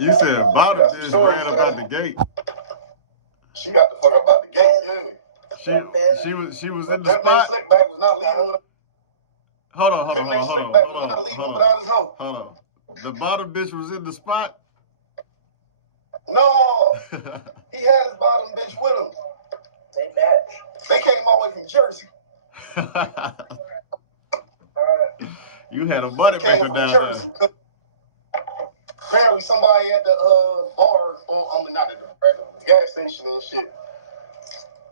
You said bottom bitch ran up out the gate. She got the fuck up out the gate, yeah. She was in the spot. Hold on. The bottom bitch was in the spot. No, he had his bottom bitch with him. They matched. They came all the way from Jersey. You had a money maker down there. Apparently, somebody at the bar, not at the gas station and shit,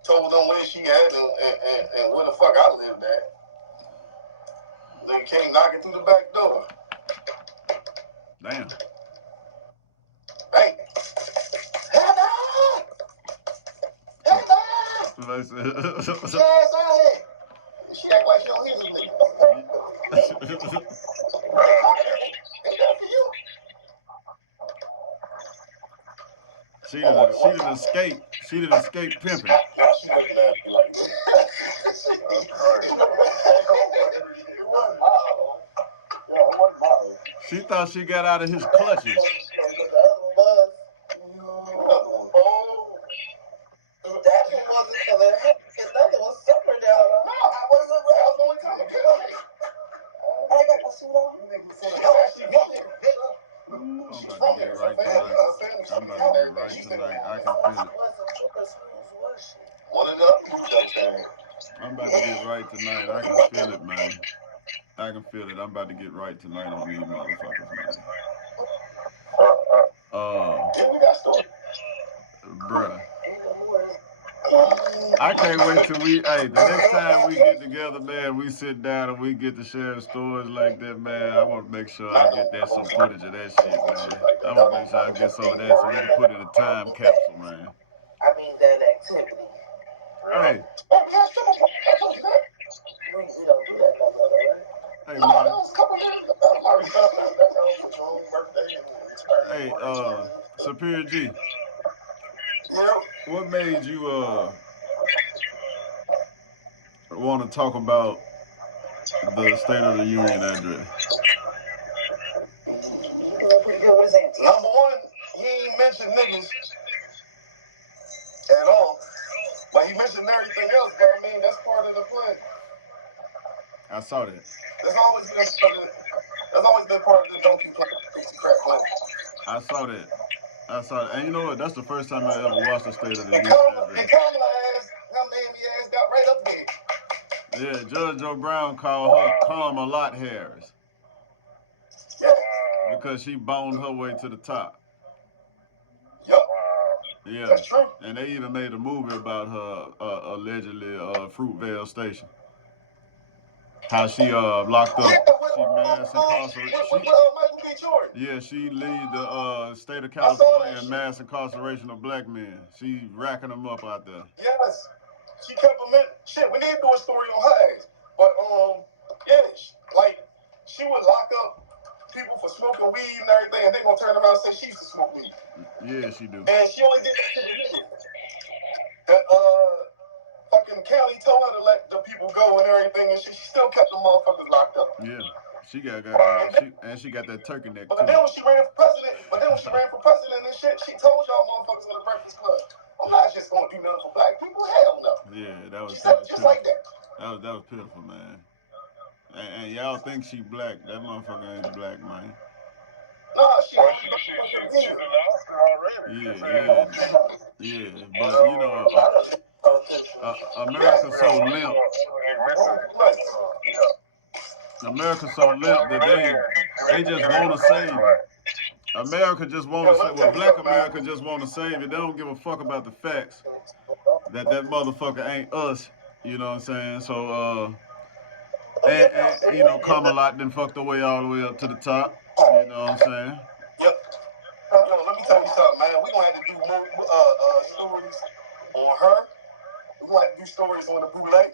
told them where she at and where the fuck I lived at. They came knocking through the back door. Damn. Hey. She act like she don't hear me. She didn't escape. She didn't escape pimping. She thought she got out of his clutches. I'm about to get right tonight. I can feel it. I'm about to get right tonight. I can feel it, man. I can feel it. I'm about to get right tonight on these motherfuckers, man. Bruh. I can't wait till the next time we get together, man, we sit down and we get to share stories like that, man. I want to make sure I get some footage of that shit, man. I want to make sure I get some of that so we can put it in a time capsule, man. I mean that activity. Hey. Hey, man. Hey, Superior G. What made you want to talk about the State of the Union address? Number one, he ain't mentioned niggas at all. But he mentioned everything else, but I mean, that's part of the plan. I saw that. That's always been part of the donkey plan. I saw that. And you know what? That's the first time I ever watched the State of the Union address. And Kamala ass got right up there. Yeah, Judge Joe Brown called her Kamala Harris. Yes. Because she boned her way to the top. Yup. Yeah. That's true. And they even made a movie about her allegedly Fruitvale Station. How she locked up, she mass incarcerated. Yeah, she lead the state of California in mass incarceration of black men. She racking them up out there. Yes. She kept them in. Shit, we did do a story on her ass. But, yeah, she would lock up people for smoking weed and everything, and they gonna turn around and say she used to smoke weed. Yeah, she do. And she only did that to the niggas. That, fucking county told her to let the people go and everything, and she still kept the motherfuckers locked up. Yeah. She got that turkey neck, But then when she ran for president, and shit, she told y'all motherfuckers in the Breakfast Club, I'm not just gonna do nothing for black people. Hell no. Yeah, that was just like that. That was pitiful, man. And y'all think she black? That motherfucker ain't black, man. Nah, she's an Oscar already. Yeah. But you know, America's so limp. America's so limp that they just want to save it. America just want to save. Well, Black America just want to save it. They don't give a fuck about the facts that motherfucker ain't us. You know what I'm saying? So and you know, Kamala done fucked her way all the way up to the top. You know what I'm saying? Yep. Let me tell you something, man. We gonna have to do more stories on her. We gonna have to do stories on the bootleg.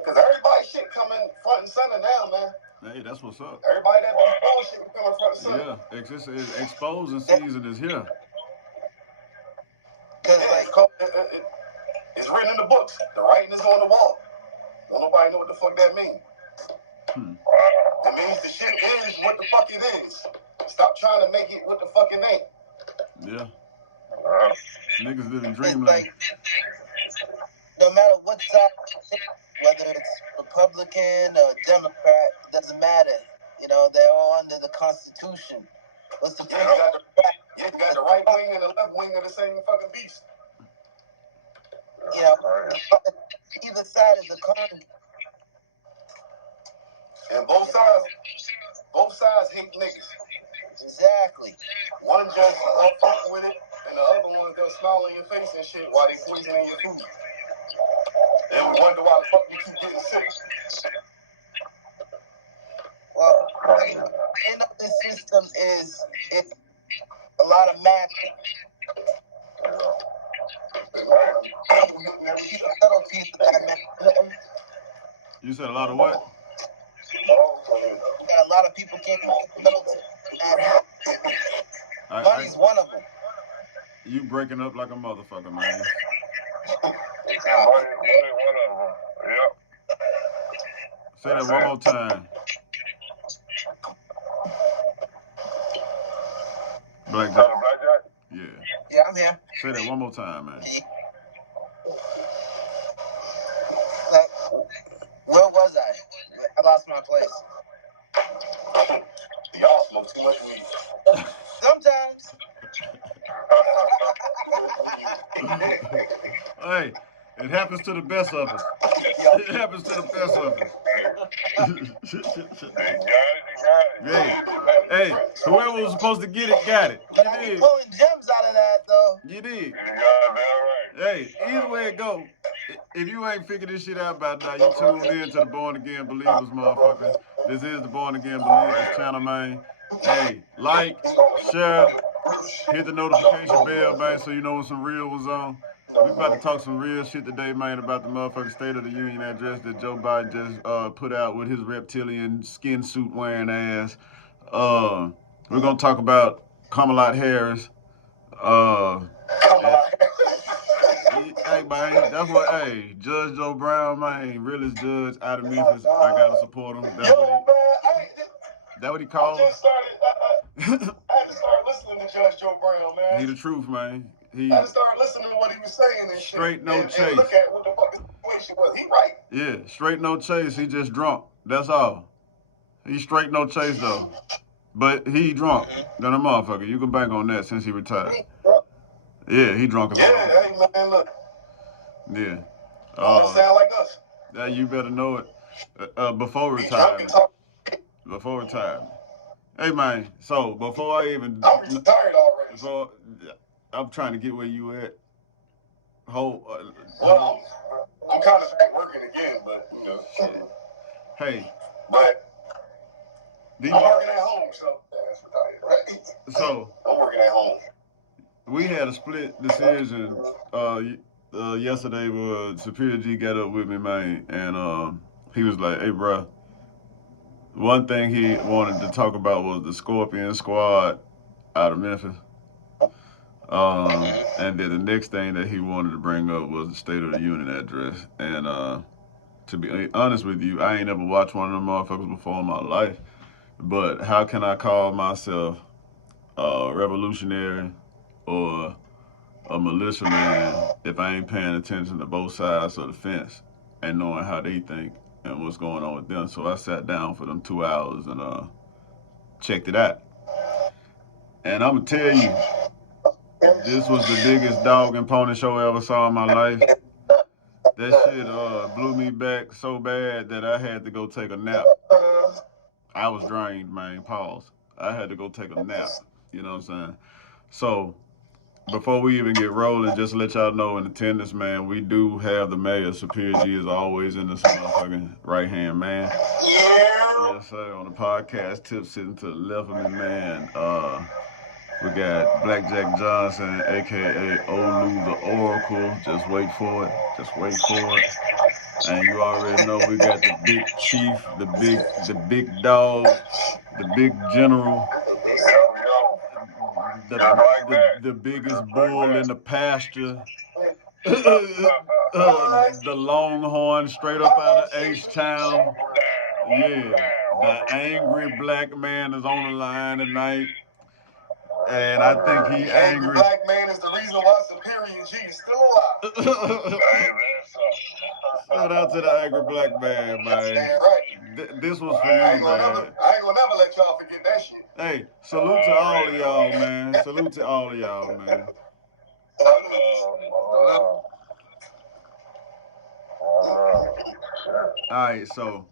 Because everybody shit coming front and center now, man. Hey, that's what's up. Everybody that be bullshit coming front and center. Yeah, exposing season is here. It's written in the books. The writing is on the wall. Don't nobody know what the fuck that means. It means the shit is what the fuck it is. Stop trying to make it what the fucking name. Yeah. Niggas living dreamland. Like, no matter what side, whether it's Republican or Democrat, doesn't matter. You know, they're all under the Constitution. What's the point? You got the right wing and the left wing of the same fucking beast. You know, either side is a con. And both sides hate niggas. Exactly. One just fuck with it, and the other one they'll smile in your face and shit while they poisoning your food. And we wonder why the fuck you keep getting sick. Well, you know, this system is a lot of math. You said a lot of what? A lot of people can't money's one of them. You breaking up like a motherfucker, man. Say that one more time. BlackJack? Yeah. Yeah, I'm here. Say that one more time, man. Like, where was I? I lost my place. Y'all smoke too much weed. Sometimes. Hey, it happens to the best of us. It happens to the best of us. Hey, whoever was supposed to get it, got it. You did. Pulling gems out of that, though. You did. Hey, either way it go, if you ain't figured this shit out by now, you tuned in to the Born Again Believers, motherfucker. This is the Born Again Believers channel, man. Hey, like, share, hit the notification bell, man, so you know when some real was on. We about to talk some real shit today, man, about the motherfucking State of the Union address that Joe Biden just put out with his reptilian skin suit wearing ass. We're gonna talk about Kamala Harris. Hey, man, that's what. Hey, Judge Joe Brown, man, realest judge out of Memphis. I gotta support him. That's what he called. I had to start listening to Judge Joe Brown, man. He the truth, man. I had to start listening to what he was saying and straight shit. No chase. And look at what the fucking situation was. He right. Yeah, straight no chase. He just drunk. That's all. He straight no chase though. But he drunk. Than a motherfucker. You can bank on that since he retired. Yeah, he drunk as well. Yeah, hey man, look. Yeah. Sound like us. Yeah, you better know it. Before retirement. Before retirement. Hey man, so before I even I'm retired already. Before I'm trying to get where you at. Well, I'm kind of back working again, but you know. Hey. But I'm working at home, so that's retired, right? So I'm working at home. We had a split decision yesterday where Superior G got up with me, man, and he was like, "Hey, bro, one thing he wanted to talk about was the Scorpion Squad out of Memphis. And then the next thing that he wanted to bring up was the State of the Union address. And to be honest with you, I ain't never watched one of them motherfuckers before in my life. But how can I call myself a revolutionary or a militiaman if I ain't paying attention to both sides of the fence and knowing how they think and what's going on with them? So I sat down for them 2 hours and checked it out. And I'm gonna tell you, this was the biggest dog and pony show I ever saw in my life. That shit blew me back so bad that I had to go take a nap. I was drained, man. Pause. I had to go take a nap. You know what I'm saying? So before we even get rolling, just to let y'all know in attendance, man, we do have the mayor. Superior G is always in this motherfucking right-hand man. Yes, sir. On the podcast tip sitting to the left of me, man. We got BlackJack Johnson, a.k.a. Olu the Oracle. Just wait for it. Just wait for it. And you already know we got the big chief, the big dog, the big general, the biggest bull in the pasture, the Longhorn straight up out of H-Town. Yeah, the angry black man is on the line tonight. And I think he angry. Black man is the reason why Superior G is still alive. Shout out to the angry black man, man. Right. This was for you, man. I ain't gonna never let y'all forget that shit. Hey, salute to all of y'all, man. Salute to all of y'all, man. Alright, so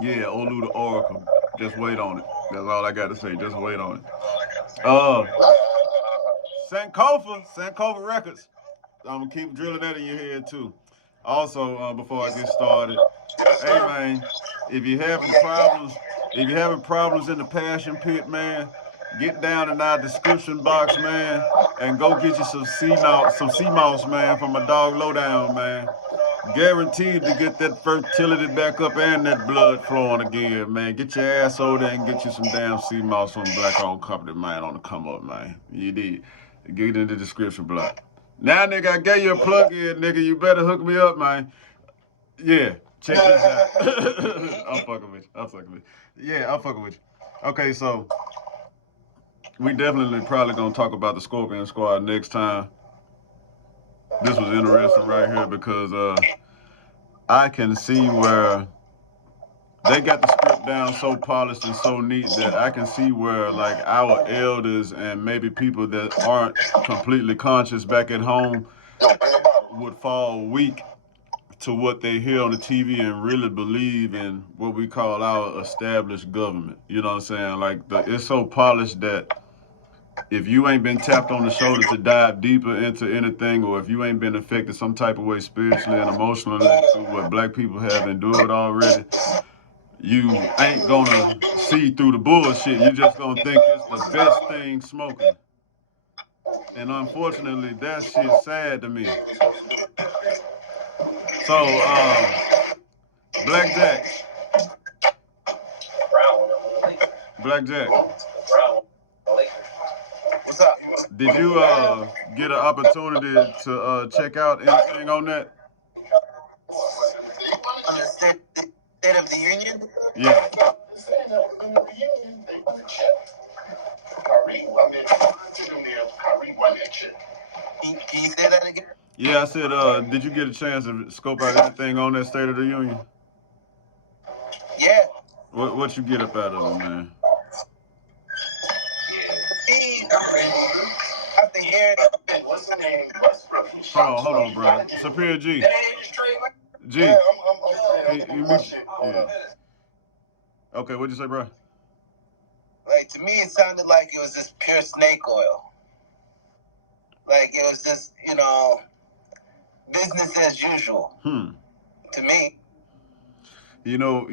yeah, Olu the Oracle. Just wait on it. That's all I got to say. Just wait on it. Sankofa Records. I'm gonna keep drilling that in your head too. Also, before I get started, hey man, if you're having problems in the passion pit, man, get down in our description box, man, and go get you some sea moss, man, from my dog Lowdown, man. Guaranteed to get that fertility back up and that blood flowing again, man. Get your ass over there and get you some damn sea moss from black-owned company, man, on the come up, man. You did. Get it in the description block. Now, nigga, I gave you a plug in, nigga. You better hook me up, man. Yeah, check this out. I'm fucking with you. Yeah, I'm fucking with you. Okay, so we definitely probably gonna talk about the Scorpion Squad next time. This was interesting right here because I can see where they got the script down so polished and so neat that I can see where like our elders and maybe people that aren't completely conscious back at home would fall weak to what they hear on the TV and really believe in what we call our established government. You know what I'm saying? Like it's so polished that if you ain't been tapped on the shoulder to dive deeper into anything, or if you ain't been affected some type of way spiritually and emotionally through what black people have endured already, you ain't gonna see through the bullshit. You just gonna think it's the best thing smoking. And unfortunately, that shit's sad to me. So, BlackJack. What's up? Did you get an opportunity to check out anything on that? On the State of the Union? Yeah. Can you say that again? Yeah, I said, did you get a chance to scope out anything on that State of the Union? Yeah. What you get up out of it, man? After hearing What's the name? Hold on, bro. Superior G. G. Yeah, You meet, yeah. Okay, what'd you say, bro? like, to me, it sounded like it was just pure snake oil. Like, it was just, business as usual. To me. You know,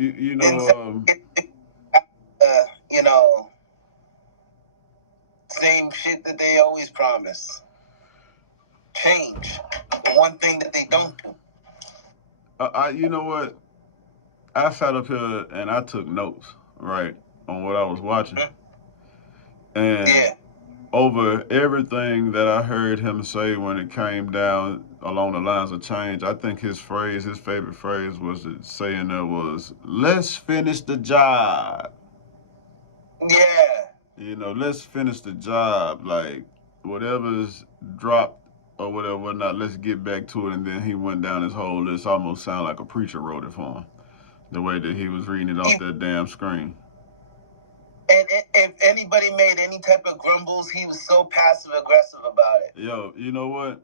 same shit that they always promise. Change. One thing that they don't do. You know what? I sat up here and I took notes, right, on what I was watching. And over everything that I heard him say when it came down along the lines of change, I think his favorite phrase was saying there was, let's finish the job. Yeah. Let's finish the job. Like, whatever's dropped or whatnot, let's get back to it. And then he went down his whole list. Almost sounded like a preacher wrote it for him. The way that he was reading it off that damn screen. And if anybody made any type of grumbles, he was so passive aggressive about it. Yo, you know what?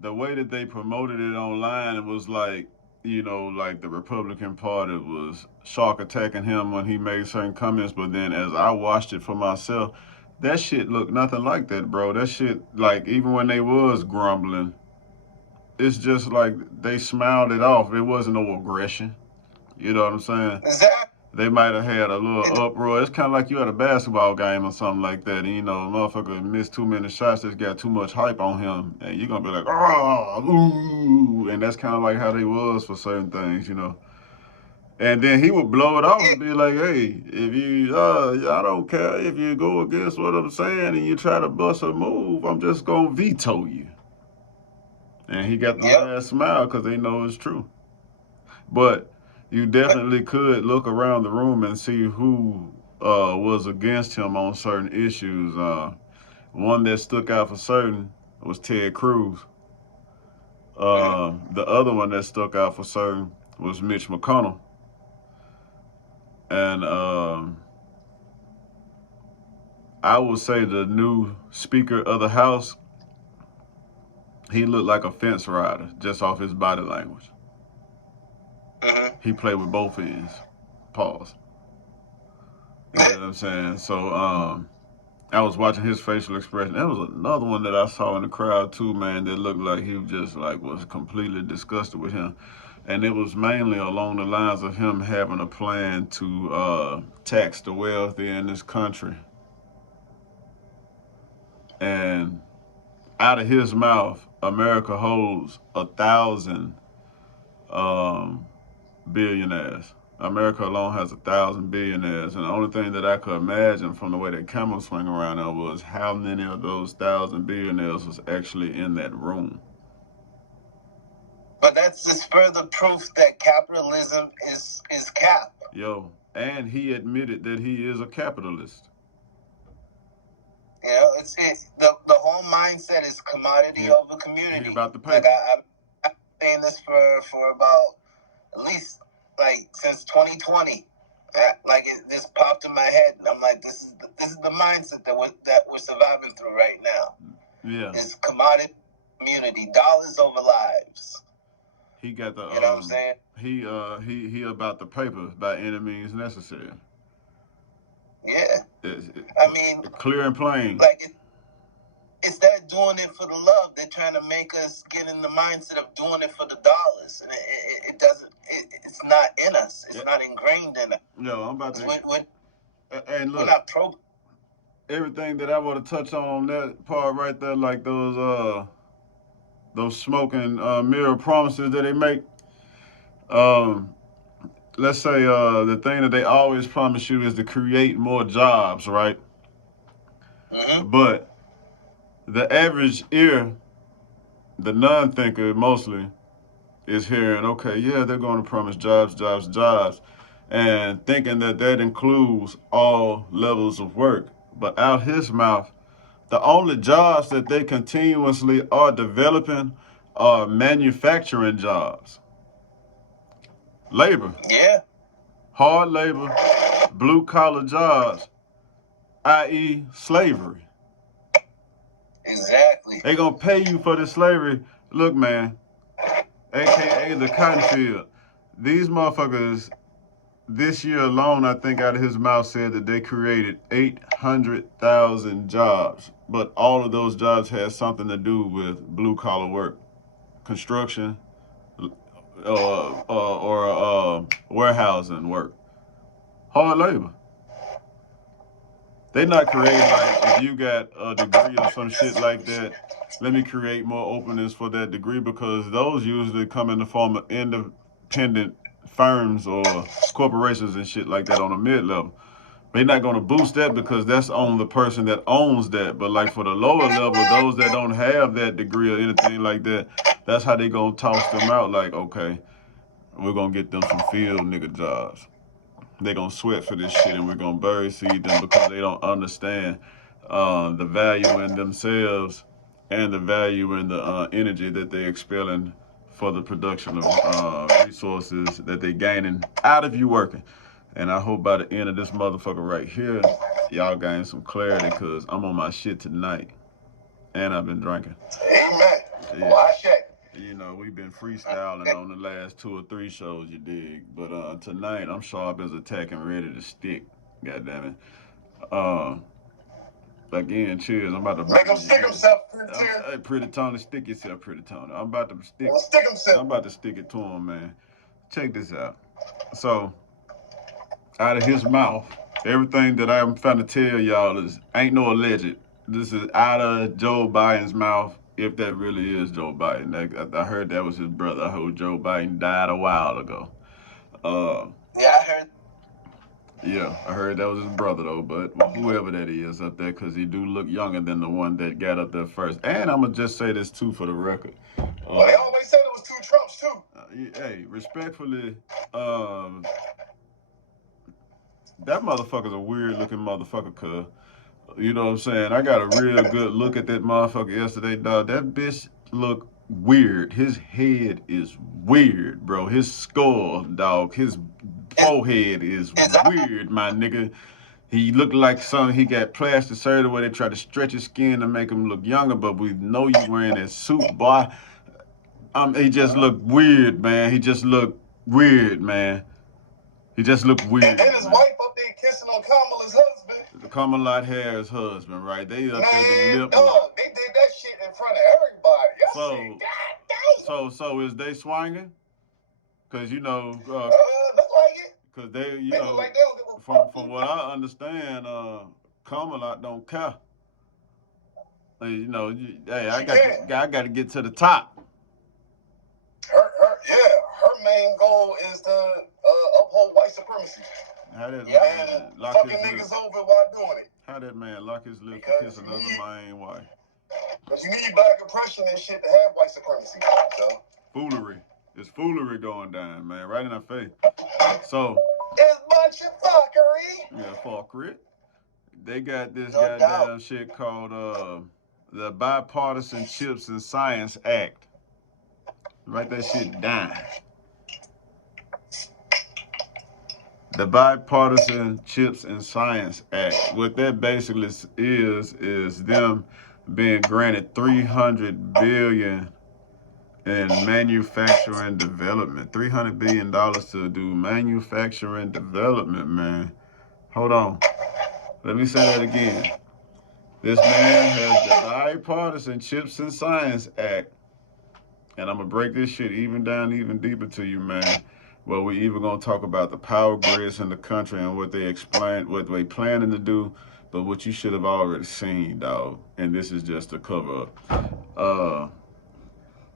The way that they promoted it online, it was like, like the Republican Party was shark attacking him when he made certain comments. But then as I watched it for myself, that shit looked nothing like that, bro. That shit, like, even when they was grumbling, it's just like they smiled it off. It wasn't no aggression. You know what I'm saying? Exactly. They might have had a little uproar. It's kind of like you at a basketball game or something like that. And, a motherfucker missed too many shots that's got too much hype on him. And you're going to be like, oh, ooh. And that's kind of like how they was for certain things, And then he would blow it off and be like, hey, if you, I don't care if you go against what I'm saying and you try to bust a move, I'm just going to veto you. And he got the last smile because they know it's true. But you definitely could look around the room and see who was against him on certain issues. One that stuck out for certain was Ted Cruz. The other one that stuck out for certain was Mitch McConnell. And I would say the new Speaker of the House, he looked like a fence rider just off his body language. He played with both ends. Pause. You know what I'm saying? So I was watching his facial expression. There was another one that I saw in the crowd too, man, that looked like he just like was completely disgusted with him. And it was mainly along the lines of him having a plan to tax the wealthy in this country. And out of his mouth, America holds 1,000 billionaires. America alone has 1,000 billionaires, and the only thing that I could imagine from the way that camera swung around there was how many of those 1,000 billionaires was actually in that room. But that's just further proof that capitalism is cap. Yo, and he admitted that he is a capitalist. You know, the whole mindset is commodity over community. He about the paper. Like I've been saying this for about at least like since 2020. Like it just popped in my head, and I'm like, this is the mindset that we're surviving through right now. Yeah, it's commodity community, dollars over lives. He got the. You know what I'm saying? He about the paper by any means necessary. Yeah. I mean, clear and plain. Like instead of doing it for the love, they're trying to make us get in the mindset of doing it for the dollars, and it doesn't. It's not in us. It's not ingrained in us. No, I'm about to. And look, we're not pro. Everything that I want to touch on that part right there, like those smoking mirror promises that they make. Let's say the thing that they always promise you is to create more jobs, right? Mm-hmm. But the average ear, the non-thinker mostly, is hearing, okay, yeah, they're going to promise jobs, jobs, jobs, and thinking that that includes all levels of work. But out his mouth, the only jobs that they continuously are developing are manufacturing jobs. Labor. Yeah. Hard labor, blue collar jobs, i.e. slavery. Exactly. They gonna pay you for the slavery. Look, man, AKA the cotton field. These motherfuckers, this year alone, I think out of his mouth said that they created 800,000 jobs. But all of those jobs had something to do with blue collar work, construction, or warehousing work. Hard labor. They not creating like, if you got a degree or some shit like that, let me create more openings for that degree, because those usually come in the form of independent firms or corporations and shit like that on a mid-level. They're not going to boost that because that's on the person that owns that. But like for the lower level, those that don't have that degree or anything like that, that's how they going to toss them out. Like, okay, we're going to get them some field nigga jobs. They're going to sweat for this shit, and we're going to bury seed them because they don't understand the value in themselves and the value in the energy that they're expelling for the production of resources that they're gaining out of you working. And I hope by the end of this motherfucker right here, y'all gain some clarity, because I'm on my shit tonight. And I've been drinking. Amen. Yeah. Well, I check. You know, we've been freestyling on the last 2 or 3 shows, you dig. But tonight, I'm sharp as a tack and ready to stick. God damn it. Again, cheers. I'm about to make him stick himself, Hey, Pretty Tony, stick yourself, Pretty Tony. I'm about to stick. Stick himself. I'm about to stick it to him, man. Check this out. So, out of his mouth, everything that I'm trying to tell y'all ain't no alleged. This is out of Joe Biden's mouth, if that really is Joe Biden. I heard that was his brother. I heard Joe Biden died a while ago. Yeah, I heard. Yeah, I heard that was his brother though, but whoever that is up there, because he do look younger than the one that got up there first. And I'm going to just say this too for the record. Well, they always said it was 2 Trumps too. Hey, respectfully, That motherfucker's a weird looking motherfucker, cuz. You know what I'm saying? I got a real good look at that motherfucker yesterday, dog. That bitch look weird. His head is weird, bro. His skull, dog. His forehead is weird, my nigga. He looked like something he got plastic surgery where they try to stretch his skin to make him look younger, but we know you wearing that suit, boy. He just looked weird, man. He just looked weird, man. He just looked weird. And then his wife up there kissing on Kamala's husband. The Kamala Harris' husband, right? They up there the lip. Dog, they did that shit in front of everybody. I said, God damn. So is they swinging? Cause you know, look like it. Cause they, you They know, look like they don't give a fuck. from what I understand, Kamala don't care. You know, hey, I got to get to the top. Her main goal is to uphold white supremacy. How that man lock fucking his niggas lips? Over while doing it. How that man lock his lips to kiss another main wife? But you need black oppression and shit to have white supremacy. So. Foolery. It's foolery going down, man, right in our face. So. It's bunch of fuckery. Yeah, fuckery. They got this goddamn shit called the Bipartisan Chips and Science Act. Write that shit down. The Bipartisan Chips and Science Act. What that basically is them being granted $300 billion in manufacturing development. $300 billion to do manufacturing development, man. Hold on. Let me say that again. This man has the Bipartisan Chips and Science Act. And I'm going to break this shit even deeper to you, man. Well, we even going to talk about the power grids in the country and what they planning to do, but what you should have already seen, dog. And this is just a cover up.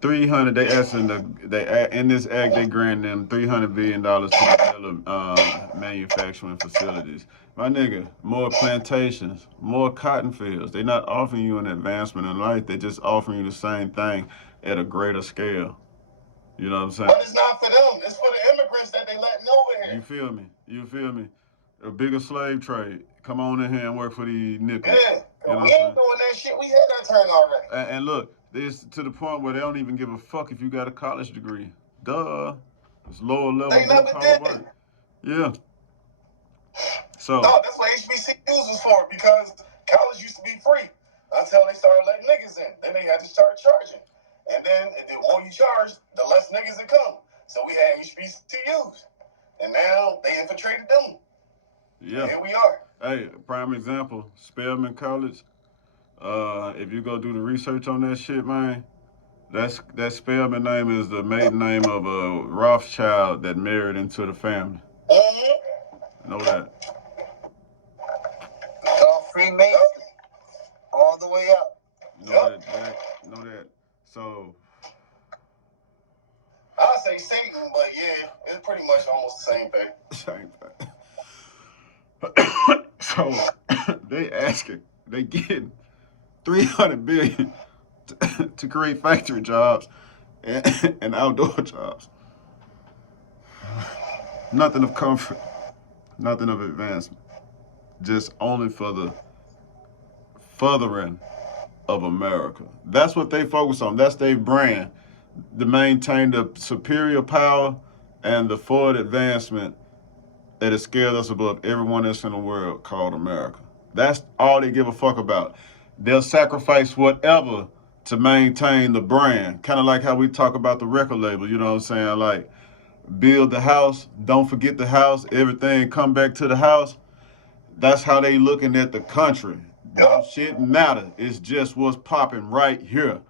300. They asking in this act they grant them $300 billion to develop manufacturing facilities. My nigga, more plantations, more cotton fields. They're not offering you an advancement in life. They're just offering you the same thing at a greater scale. You know what I'm saying? But it's not for them. It's for the immigrants that they letting over here. You feel me? A bigger slave trade. Come on in here and work for these nickels. Yeah, you know we ain't doing that shit. We had our turn already. And look, this to the point where they don't even give a fuck if you got a college degree. Duh. It's lower level blue collar work. Yeah. So. No, that's what HBCUs was for, because college used to be free until they started letting niggas in. Then they had to start charging. And then the more you charge, the less niggas that come. So we had HBCUs. And now they infiltrated them. Yeah. Here we are. Hey, prime example, Spelman College. If you go do the research on that shit, man, that Spelman name is the maiden name of a Rothschild that married into the family. Mm-hmm. Know that. It's all Freemason. All the way up. Know that, Jack. Know that. So. I'll say Satan, but yeah, it's pretty much almost the same thing. Same thing. So they getting $300 billion to create factory jobs and outdoor jobs. Nothing of comfort, nothing of advancement. Just only for the furthering of America. That's what they focus on. That's their brand, to maintain the superior power and the forward advancement that has scared us above everyone else in the world called America. That's all they give a fuck about. They'll sacrifice whatever to maintain the brand. Kind of like how we talk about the record label, you know what I'm saying? Like, build the house, don't forget the house, everything come back to the house. That's how they looking at the country. Don't shit matter. It's just what's popping right here.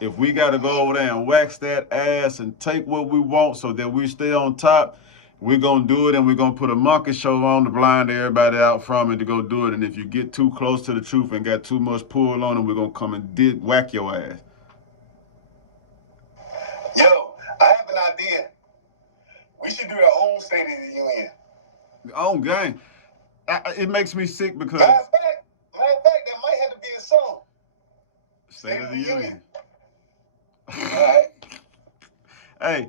If we got to go over there and wax that ass and take what we want so that we stay on top, we're going to do it, and we're going to put a monkey show on to blind everybody out from it to go do it. And if you get too close to the truth and got too much pull on it, we're going to come and whack your ass. Yo, I have an idea. We should do the own State of the Union. Oh, gang. It makes me sick because... Matter of fact, there might have to be a song. State of the Union. All right. Hey,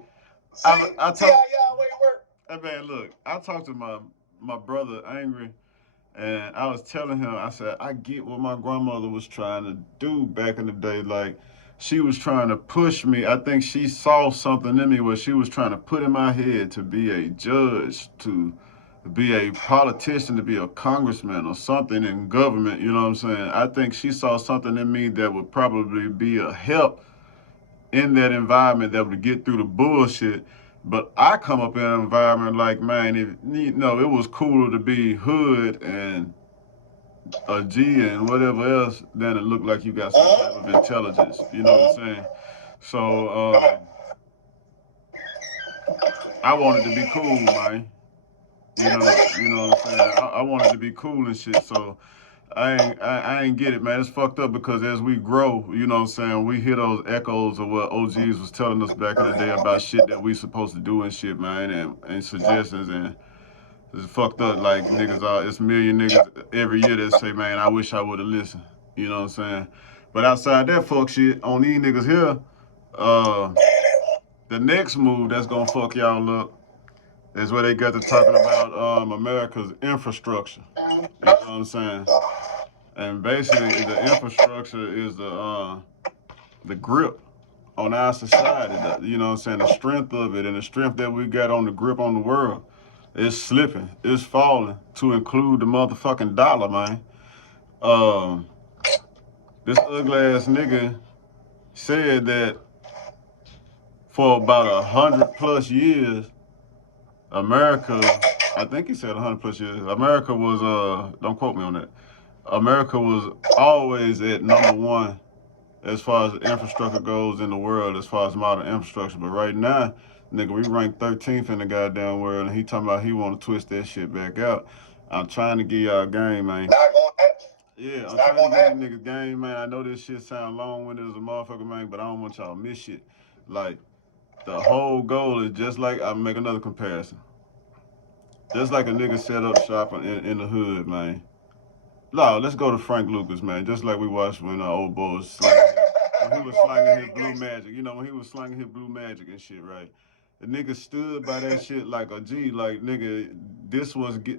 I told y'all way work. Hey man, look, I talked to my brother Angry, and I was telling him, I said, I get what my grandmother was trying to do back in the day. Like, she was trying to push me. I think she saw something in me where she was trying to put in my head to be a judge, to be a politician, to be a congressman or something in government. You know what I'm saying? I think she saw something in me that would probably be a help in that environment that would get through the bullshit. But I come up in an environment like, man, if you know, it was cooler to be hood and a G and whatever else than it look like you got some type of intelligence. You know what I'm saying? So I wanted to be cool, man. You know what I'm saying? I wanted to be cool and shit. So I ain't get it, man. It's fucked up because as we grow, you know what I'm saying, we hear those echoes of what OGs was telling us back in the day about shit that we supposed to do and shit, man, and suggestions, and it's fucked up. Like niggas it's a million niggas every year that say, man, I wish I would have listened. You know what I'm saying? But outside that fuck shit, on these niggas here, uh, the next move that's gonna fuck y'all up is where they got to talking about America's infrastructure. You know what I'm saying? And basically, the infrastructure is the grip on our society. You know what I'm saying? The strength of it and the strength that we got on the grip on the world is slipping. It's falling to include the motherfucking dollar, man. Um, this ugly ass nigga said that for about 100+ years, America, I think he said 100+ years, America was, don't quote me on that, America was always at #1 as far as infrastructure goes in the world, as far as modern infrastructure. But right now, nigga, we ranked 13th in the goddamn world, and he talking about he want to twist that shit back out. I'm trying to give y'all a game, man. Not gonna happen. Yeah, I'm Not trying to gonna give happen. these niggas game, man. I know this shit sound long-winded as a motherfucker, man, but I don't want y'all to miss shit. Like, the whole goal is just like, I'll make another comparison. Just like a nigga set up shop in the hood, man. No, let's go to Frank Lucas, man. Just like we watched when old boy was when he was slanging his blue magic. You know, when he was slanging his blue magic and shit, right? The nigga stood by that shit like a G, like nigga,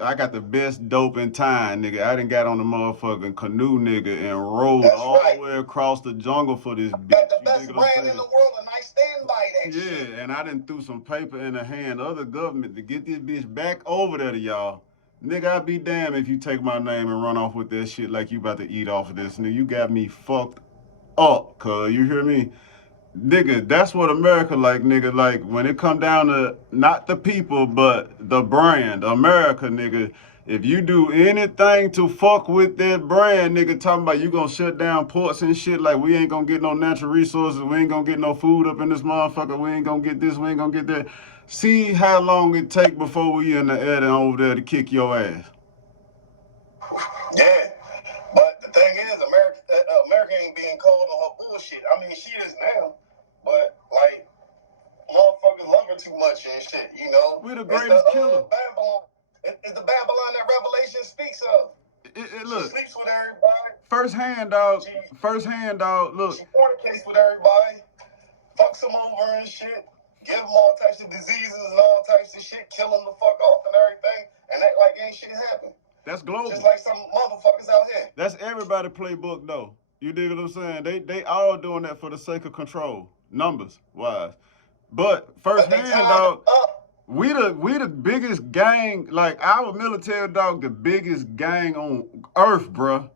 I got the best dope in time, nigga. I done got on the motherfucking canoe, nigga, and rode all the way across the jungle for this bitch. Got the best brand in the world, and I stand by that shit. Yeah, and I done threw some paper in the hand of the government to get this bitch back over there to y'all. Nigga, I'd be damned if you take my name and run off with that shit like you about to eat off of this. Nigga, you got me fucked up, cuz, you hear me? Nigga, that's what America like, nigga. Like, when it come down to not the people, but the brand, America, nigga. If you do anything to fuck with that brand, nigga, talking about you gonna shut down ports and shit, like we ain't gonna get no natural resources, we ain't gonna get no food up in this motherfucker, we ain't gonna get this, we ain't gonna get that. See how long it take before we in the air and over there to kick your ass. Yeah, but the thing is, America ain't being called on her bullshit. I mean, she is now, but like, motherfuckers love her too much and shit. You know, We the greatest killer. Babylon. It's the Babylon that Revelation speaks of. Look, she sleeps with everybody. First hand, dog. Look. She fornicates with everybody, fucks them over and shit, give them all types of diseases and all types of shit, kill them the fuck off and everything, and act like ain't shit happen. That's global. Just like some motherfuckers out here. That's everybody playbook though. You dig what I'm saying? They all doing that for the sake of control, numbers wise. But first hand, dog. We the biggest gang, like our military, dog, the biggest gang on earth, bruh.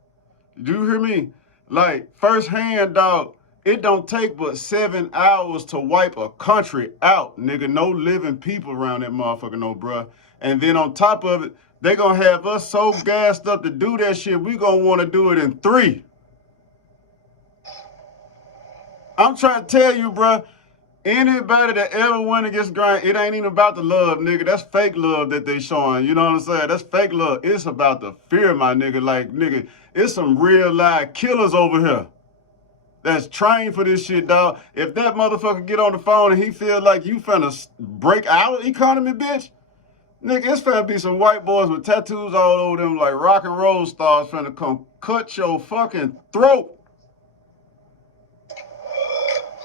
Do you hear me? Like, first hand, dog, it don't take but 7 hours to wipe a country out, nigga. No living people around that motherfucker, no, bruh. And then on top of it, they gonna have us so gassed up to do that shit, we gonna wanna do it in 3. I'm trying to tell you, bruh. Anybody that ever went against grind, it ain't even about the love, nigga. That's fake love that they showing. You know what I'm saying? That's fake love. It's about the fear, my nigga. Like, nigga, it's some real live killers over here that's trained for this shit, dog. If that motherfucker get on the phone and he feel like you finna break our economy, bitch, nigga, it's finna be some white boys with tattoos all over them like rock and roll stars finna come cut your fucking throat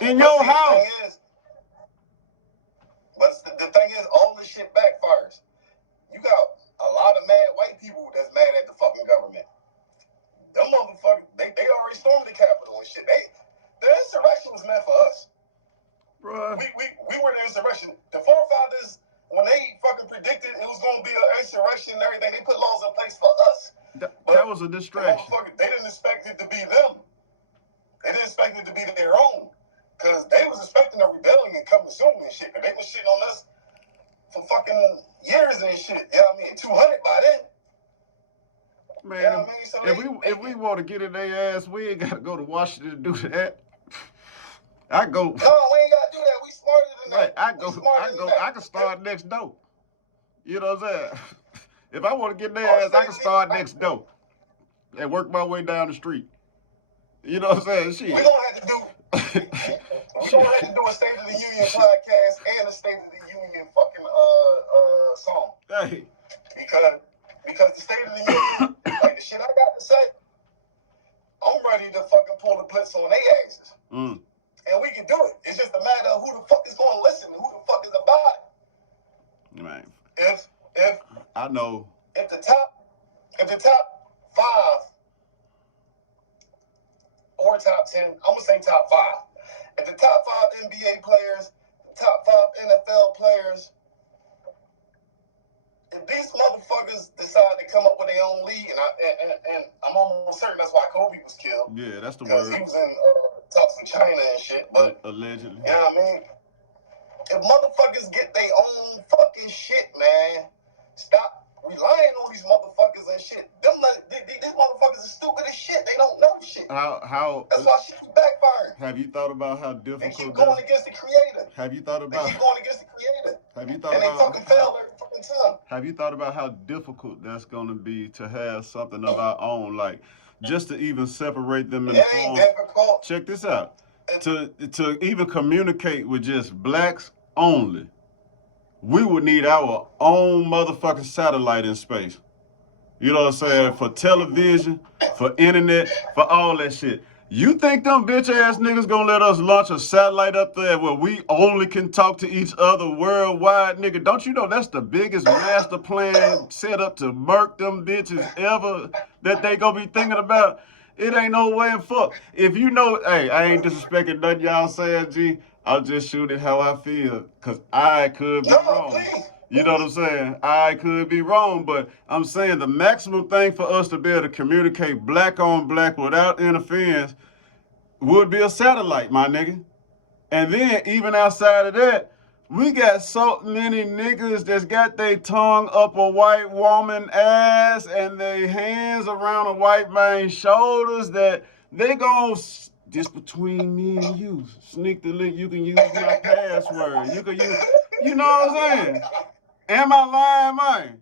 in your house. But the thing is, all this shit backfires. You got a lot of mad white people that's mad at the fucking government. Them motherfuckers, they already stormed the Capitol and shit. The insurrection was meant for us. Bruh. We were the insurrection. The forefathers, when they fucking predicted it was going to be an insurrection and everything, they put laws in place for us. That was a distraction. They didn't expect it to be them. They didn't expect it to be their own. Because they was expecting a rebellion coming soon and shit. Because they was shitting on us for fucking years and shit. You know what I mean? 200 by then. Man, you know what I mean? So if we want to get in their ass, we ain't got to go to Washington to do that. I go. No, we ain't got to do that. We smarter than that. Right, I can start next door. You know what I'm saying? If I want to get in their ass, I can start next door and work my way down the street. You know what I'm saying? Shit. We're going to have to do a State of the Union podcast and a State of the Union fucking song. Hey. Because the State of the Union, like the shit I got to say, I'm ready to fucking pull the blitz on their asses. And we can do it. It's just a matter of who the fuck is going to listen and who the fuck is about it. Right. If I know. If the top 5 or top 10, I'm gonna say top 5. If the top 5 NBA players, the top 5 NFL players, if these motherfuckers decide to come up with their own league, and I'm almost certain that's why Kobe was killed. Yeah, that's the word. Because he was in talks with China and shit. But allegedly. You know what I mean? If motherfuckers get their own fucking shit, man, stop relying on these motherfuckers and shit. These motherfuckers are stupid as shit. They don't know shit. How? That's why shit's backfiring. Have you thought about how difficult? They keep going against the creator. Have you thought about? They keep going against the creator. Have you thought and about? They fucking fail every fucking time. Have you thought about how difficult that's gonna be to have something of our own, like just to even separate them in the form? Difficult. Check this out. To even communicate with just blacks only, we would need our own motherfucking satellite in space. You know what I'm saying? For television, for internet, for all that shit. You think them bitch ass niggas gonna let us launch a satellite up there where we only can talk to each other worldwide, nigga? Don't you know that's the biggest master plan set up to murk them bitches ever that they gonna be thinking about? It ain't no way in fuck. If you know, hey, I ain't disrespecting nothing y'all saying, G. I'll just shoot it how I feel, because I could be wrong. You know what I'm saying? I could be wrong, but I'm saying the maximum thing for us to be able to communicate black on black without interference would be a satellite, my nigga. And then even outside of that, we got so many niggas that's got their tongue up a white woman ass and their hands around a white man's shoulders that they gon' just between me and you, sneak the link. You can use my password. You can use, you know what I'm saying? Am I lying, man?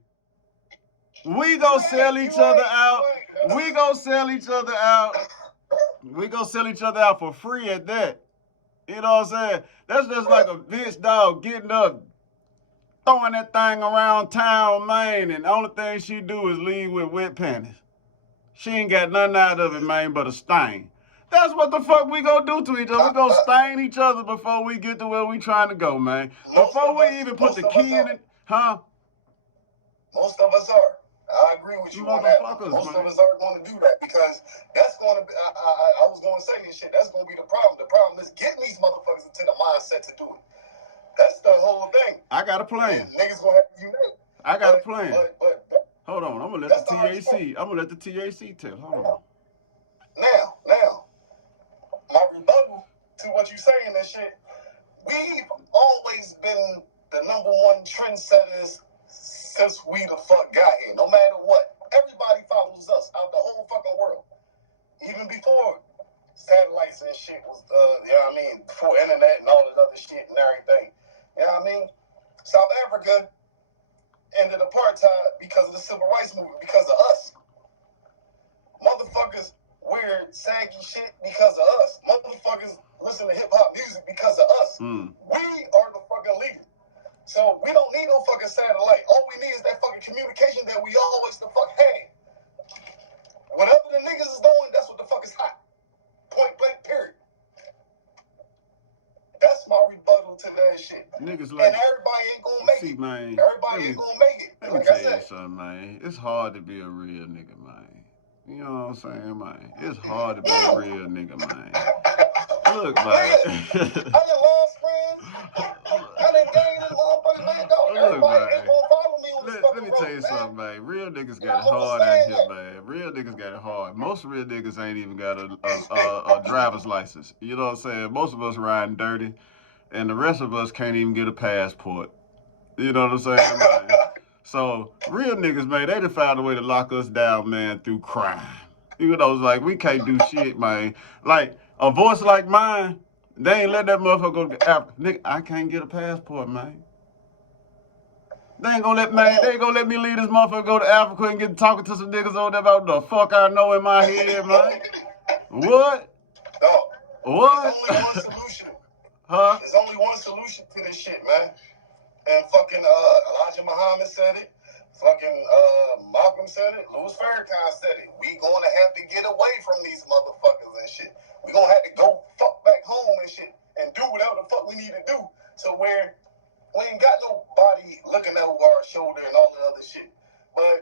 We go sell each other out. We go sell each other out. We go sell each other out for free at that. You know what I'm saying? That's just like a bitch dog getting up, throwing that thing around town, man, and the only thing she do is leave with wet panties. She ain't got nothing out of it, man, but a stain. That's what the fuck we gonna do to each other. We gonna stain each other before we get to where we trying to go, man. Before we even put the key in it, huh? Most of us are. I agree with you on that. Most of us are going to do that because that's going to be, I was going to say this shit, that's going to be the problem. The problem is getting these motherfuckers into the mindset to do it. That's the whole thing. I got a plan. Niggas going to have to unite. I got a plan. Hold on, I'm going to let the TAC tell. Hold on. Now, my rebuttal to what you saying and shit, we've always been the number one trendsetters since we the fuck got here. No matter what, everybody follows us out the whole fucking world. Even before satellites and shit was, you know what I mean, before internet and all that other shit and everything. You know what I mean? South Africa ended apartheid because of the civil rights movement, because of us. Motherfuckers wear saggy shit because of us. Motherfuckers listen to hip-hop music because of us. We are the fucking leaders. So we don't need no fucking satellite. All we need is that fucking communication that we always the fuck had. Whatever the niggas is doing, that's what the fuck is hot. Point blank, period. That's my rebuttal to that shit. Niggas like, and everybody See, man. Everybody ain't gonna make it. Let me tell you something, man. It's hard to be a real nigga, man. You know what I'm saying, man? It's hard to be a real nigga, man. Look, man. I done lost friends. I done gained this motherfucker back though. Everybody ain't gonna follow me on this fucking Let me tell you something, man. Real niggas You got it know what hard I'm out saying? here, man. Real niggas got it hard. Most real niggas ain't even got a driver's license. You know what I'm saying? Most of us riding dirty, and the rest of us can't even get a passport. You know what I'm saying, man? So, real niggas, man, they done found a way to lock us down, man, through crime. You know, it's like, we can't do shit, man. Like, a voice like mine, they ain't let that motherfucker go to Africa. Nigga, I can't get a passport, man. They ain't gonna let me leave this motherfucker go to Africa and get talking to some niggas over there about the fuck I know in my head, man. What? No. What? There's only one solution. Huh? There's only one solution to this shit, man. And fucking Elijah Muhammad said it. Fucking Malcolm said it. Louis Farrakhan said it. We gonna have to get away from these motherfuckers and shit. We gonna have to go fuck back home and shit and do whatever the fuck we need to do to where we ain't got nobody looking over our shoulder and all that other shit. But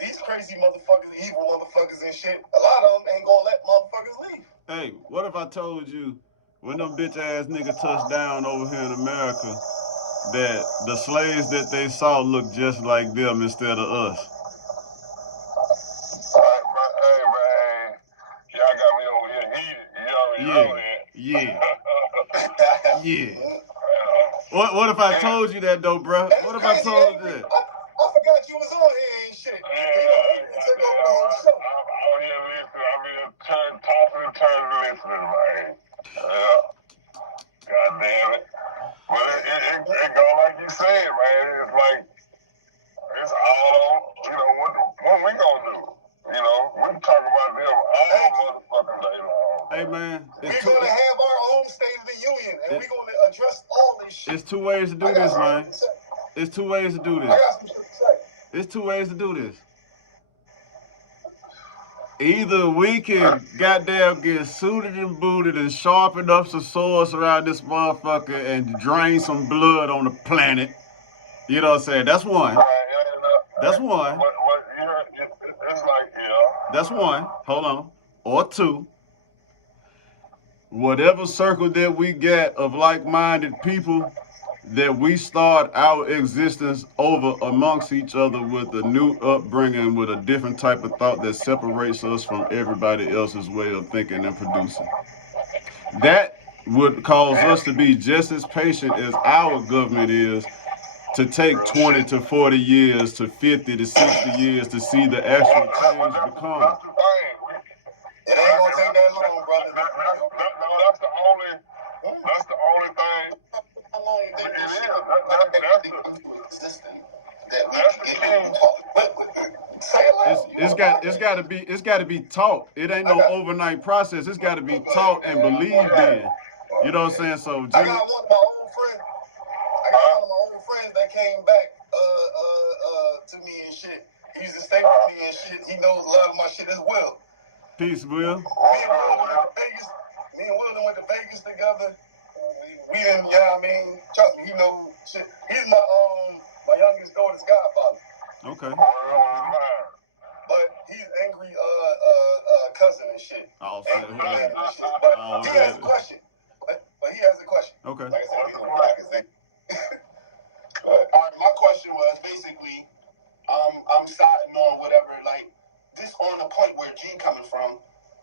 these crazy motherfuckers, evil motherfuckers and shit, a lot of them ain't gonna let motherfuckers leave. Hey, what if I told you when them bitch ass niggas touched down over here in America that the slaves that they saw looked just like them instead of us? Hey, man, y'all got me over here heated. You already know that. Yeah. What if I told you that though, bro? What if I told you that? I forgot you was on here and shit. I'm out here listening. I've been tossing and turning listening, man. God damn it. But it go like you said, man. It's like, it's all, what we gonna do? You know, we talk about them all motherfucking day long. Hey, man. We're going to have our own State of the Union, and we're going to address all this shit. It's two ways to do this, man. It's two ways to do this. I got some shit to say. It's two ways to do this. Either we can goddamn get suited and booted and sharpen up some swords around this motherfucker and drain some blood on the planet. You know what I'm saying? That's one. That's one. That's one. Hold on. Or two. Whatever circle that we get of like-minded people, that we start our existence over amongst each other with a new upbringing, with a different type of thought that separates us from everybody else's way of thinking and producing. That would cause us to be just as patient as our government is to take 20 to 40 years to 50 to 60 years to see the actual change become. It ain't gonna take that long, brother. That's the only thing. How long you think this shit It's got to be taught. It ain't no overnight process. It's got to be taught and believed in. You know what I'm saying? So I got one of my old friends that came back to me and shit. He used to stay with me and shit. He knows a lot of my shit as well. Peace, Will. Me and Will went to Vegas together. We didn't, you know what I mean? Trust me, he knows shit. He's my youngest daughter's godfather. Okay. But he's angry cousin and shit. I'll say But he has a question. But he has a question. Okay. Like I said, he's on black as my question was basically, I'm starting on whatever, like, this on the point where G coming from,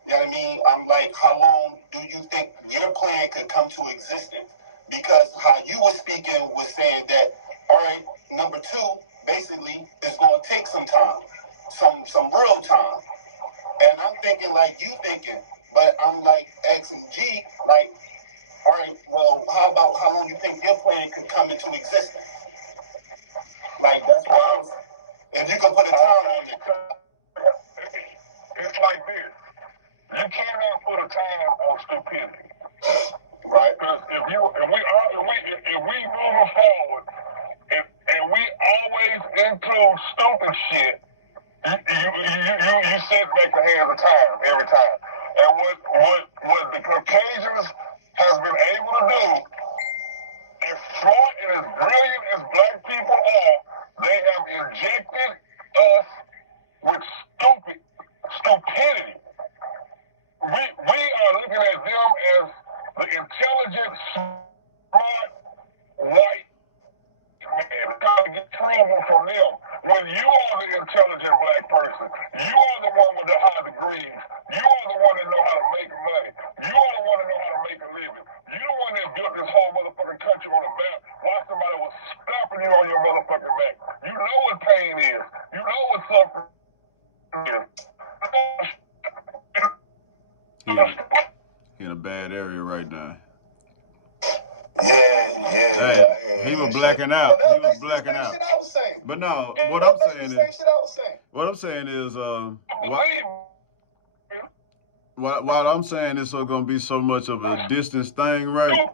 you know what I mean? I'm like, how long do you think your plan could come to existence? Because how you were speaking was saying that, all right, number two, basically, it's going to take some time, some real time. And I'm thinking like you thinking, but I'm like asking G, like, all right, well, how about how long you think your plan could come into existence? Like, that's what I was, if you could put a time on it. It's like this. You cannot put a time on stupidity. Right. Because if we moving forward, and we always include stupid shit, you sit back the hand of time every time. And what the Caucasians has been able to do is smart and as brilliant as black people are, they have injected us with stupidity. We are looking at them as the intelligent, smart, white man. Trying to get approval from them. When you are the intelligent black person, you are the one with the high degrees. You are the one that know how to make money. You are the one that know how to make a living. You the one that built this whole motherfucking country on the map while somebody was slapping you on your motherfucking back. You know what pain is. You know what suffering is. He in a bad area right now. Yeah. Hey, he was blacking out. He was blacking out. But no, what I'm saying is, what I'm saying is, so gonna be so much of a distance thing, right?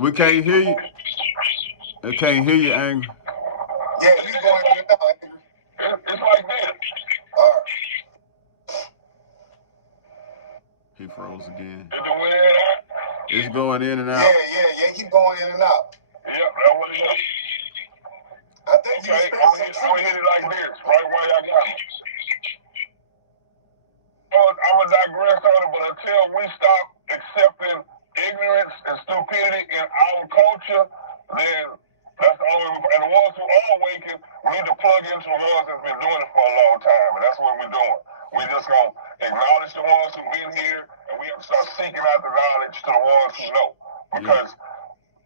We can't hear you. I can't hear you, Ang. Yeah, he's going in and out. It's like this. He froze again. It's the way it is. It's going in and out. Yeah. Keep going in and out. Yep, that's what it is. I think Okay, I'm gonna hit it like this, right where I got it. I'm gonna digress on it, but until we stop accepting ignorance and stupidity in our culture, then that's the only way. And the ones who are awakened, we need to plug into the ones that's been doing it for a long time, and that's what we're doing. We just gonna acknowledge the ones who've been here, and we have to start seeking out the knowledge to the ones who know. Because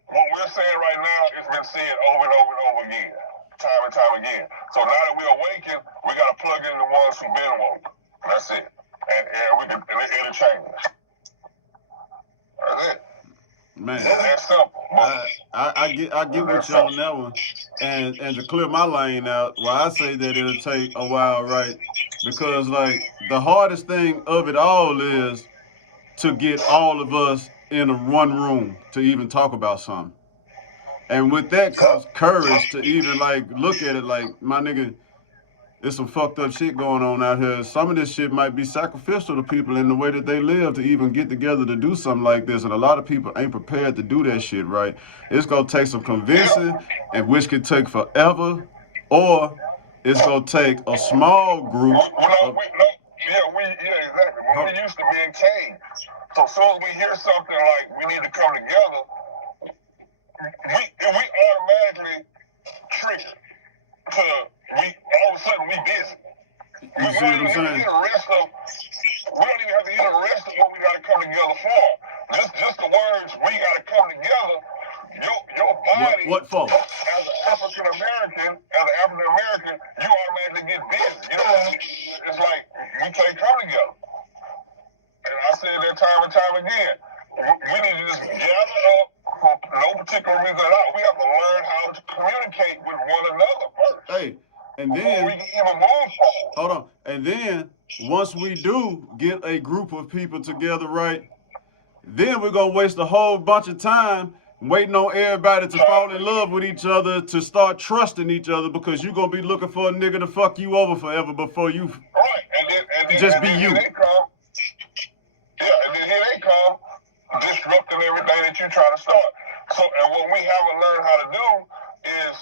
what we're saying right now has been said over and over and over again, time and time again. So now that we're awakened, we gotta plug in the ones who've been woke. That's it. And we can interchange. That's it. Man, that's simple. I get with you on that one. And to clear my lane out, I say that it'll take a while, right? Because like the hardest thing of it all is to get all of us in one room to even talk about something. And with that comes courage to even like look at it like, my nigga, there's some fucked up shit going on out here. Some of this shit might be sacrificial to people in the way that they live to even get together to do something like this. And a lot of people ain't prepared to do that shit, right? It's gonna take some convincing, and which could take forever, or it's gonna take a small group. Exactly. When we used to be in cage. So as soon as we hear something like we need to come together, we automatically trigger to all of a sudden we busy. You see what I'm saying? We don't even have to hear the rest of what we gotta come together for. Just the words we gotta come together. Your body, what for? As an African American, you automatically get busy. You know, it's like we can't come together. And I said that time and time again. We need to just gather up for no particular reason at all. We have to learn how to communicate with one another first. Hey, and then we can even move forward. Hold on. And then once we do get a group of people together, right, then we're gonna waste a whole bunch of time waiting on everybody to fall in love with each other, to start trusting each other, because you're gonna be looking for a nigga to fuck you over forever before you just be you. And then here they come, disrupting everything that you try to start. So, and what we haven't learned how to do is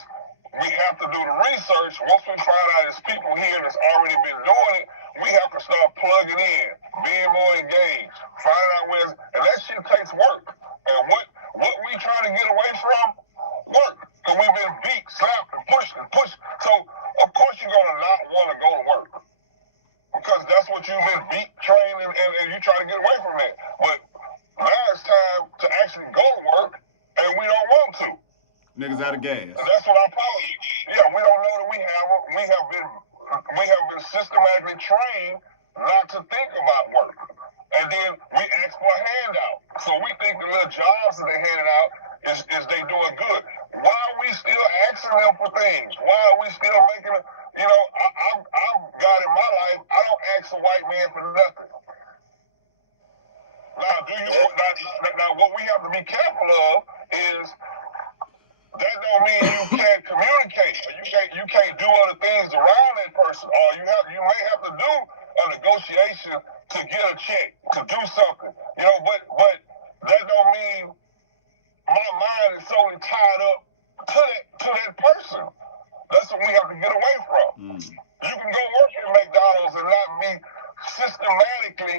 we have to do the research. Once we find out there's people here that's already been doing it, we have to start plugging in, being more engaged, finding out where, and that shit takes work. And what we trying to get away from? Work. Because we've been beat, slapped, and pushed. So, of course you're going to not want to go to work. Because that's what you've been beat, trained, and you try to get away from that. But now it's time to actually go to work, and we don't want to. Niggas out of gas. And that's what our problem is. Yeah, we don't know that we have been systematically trained not to think about work. And then we ask for a handout. So we think the little jobs that they handed out is they doing good. Why are we still asking them for things? Why are we still making a, you know, I've got in my life, I don't ask a white man for nothing. Now what we have to be careful of is that don't mean you can't communicate, or you can't do other things around that person, or you may have to do a negotiation to get a check, to do something, you know. But that don't mean my mind is solely tied up to that person. That's what we have to get away from. You can go work at McDonald's and not be systematically,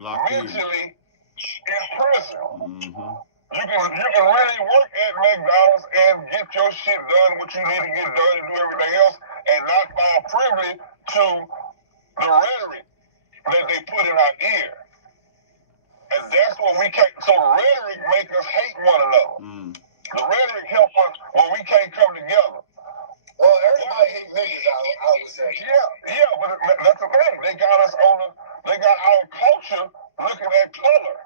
mentally in prison. You can really work at McDonald's and get your shit done, what you need to get done, and do everything else, and not fall privy to the rhetoric that they put in our ear. And that's what we can't. So the rhetoric make us hate one another. The rhetoric help us when we can't come together. Well, everybody hate niggas, I would say. Yeah, but that's the thing. They got us they got our culture looking at color.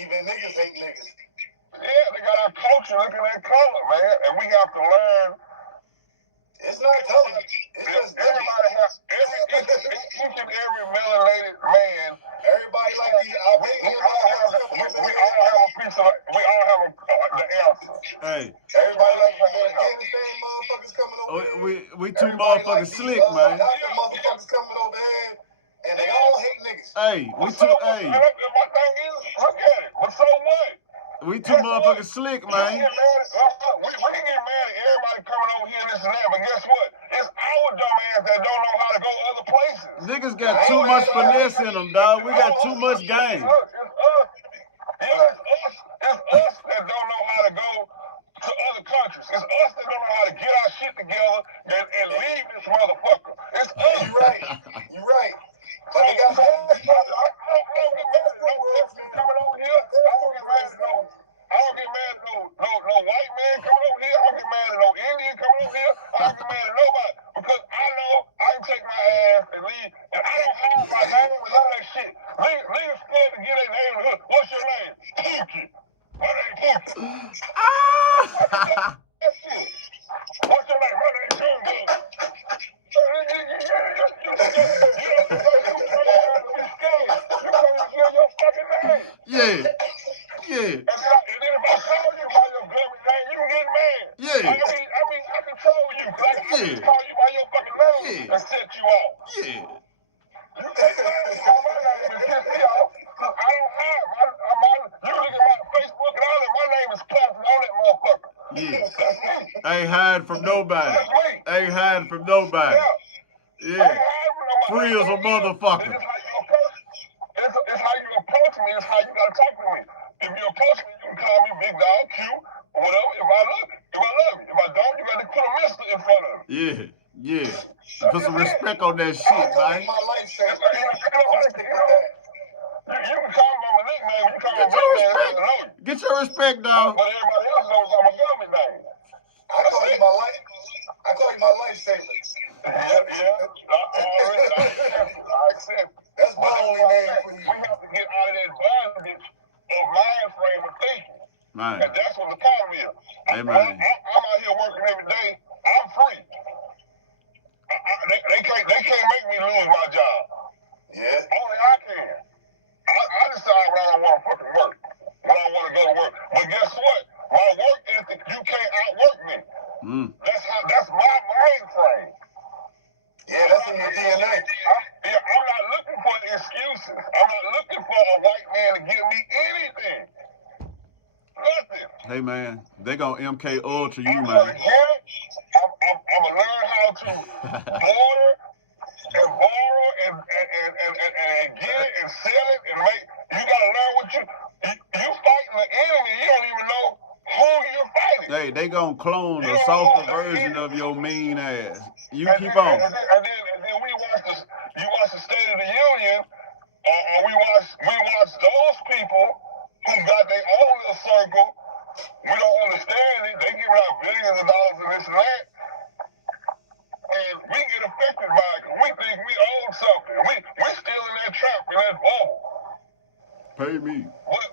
Even niggas hate niggas. Yeah, they got our culture looking at color, man. And we have to learn. It's not color. It's just everybody has each and every melanated man. Everybody like these Albanians. We all have a piece of. We all have the answer. Hey. Everybody like Afghanistan motherfuckers coming over here. We two motherfuckers slick, man. Doctor motherfuckers coming over here, and they all hate niggas. Hey, we two. Hey. My thing is, look at it. But so what? We two motherfuckers slick, man. We can get mad at everybody coming over here and this and that, but guess what? It's our dumb ass that don't know how to go other places. Niggas got too much finesse in them, dog. We got too much game. It's us that don't know how to go to other countries. It's us that don't know how to get our shit together and leave this motherfucker. It's us. You right. You right. But they got I don't get mad at no Mexican coming over here. I don't get mad at no white man coming over here. I don't get mad at no Indian coming over here. I don't get mad at nobody because I know I can take my ass and leave, and I don't have my name and none of that shit. Niggas scared to get their name. What's your name? Pookie. My name Pookie. What's your name? My name Jungle. Yeah. Yeah. And then if I call you by your government name, you can get mad. Yeah. I mean, I control you. Like, I can call you by your fucking name and set you off. Yeah. You can't call my name and set me off. I don't have. You look at my Facebook and all that, my name is plastered on that motherfucker. Yeah. That's me. I ain't hiding from nobody. That's me. I ain't hiding from nobody. Yeah. Free as a motherfucker. It's how you approach me. It's how you gotta talk to me. If you approach me, you can call me big dog, cute, or whatever. If I love you. If I don't, you gotta put a mister in front of me. Yeah. Yeah. Put some respect on that shit, man. my life says. You can call me by my nickname. You call me my nickname. Get your respect, dog. But everybody else knows I'm a government name. I call you my life saver. Yeah. I accept. That's my only name for you. We have to get out of that bondage of mind frame of thinking. Man. And that's what the problem is. Hey, man. I'm out here working every day. I'm free. They can't make me lose my job. Yeah. Only I can. I decide when I want to fucking work. When I want to go to work. But guess what? My work ethic, you can't outwork me. That's my mind frame. Yeah, that's in your DNA. I'm not looking for excuses. I'm not looking for a white man to give me anything. Nothing. Hey, man. They gonna MK Ultra you, I'm man. gonna learn how to border and borrow and get it and sell it and make. You gotta learn what you fighting the enemy. You don't even know who you're fighting. Hey, they gonna clone a softer version of your mean ass. You keep on. And then you watch the State of the Union, or we watch those people who got their own little circle. We don't understand it. They giving out billions of dollars and this and that. And we get affected by it because we think we own something. We still in that trap, in that bubble. Pay me. But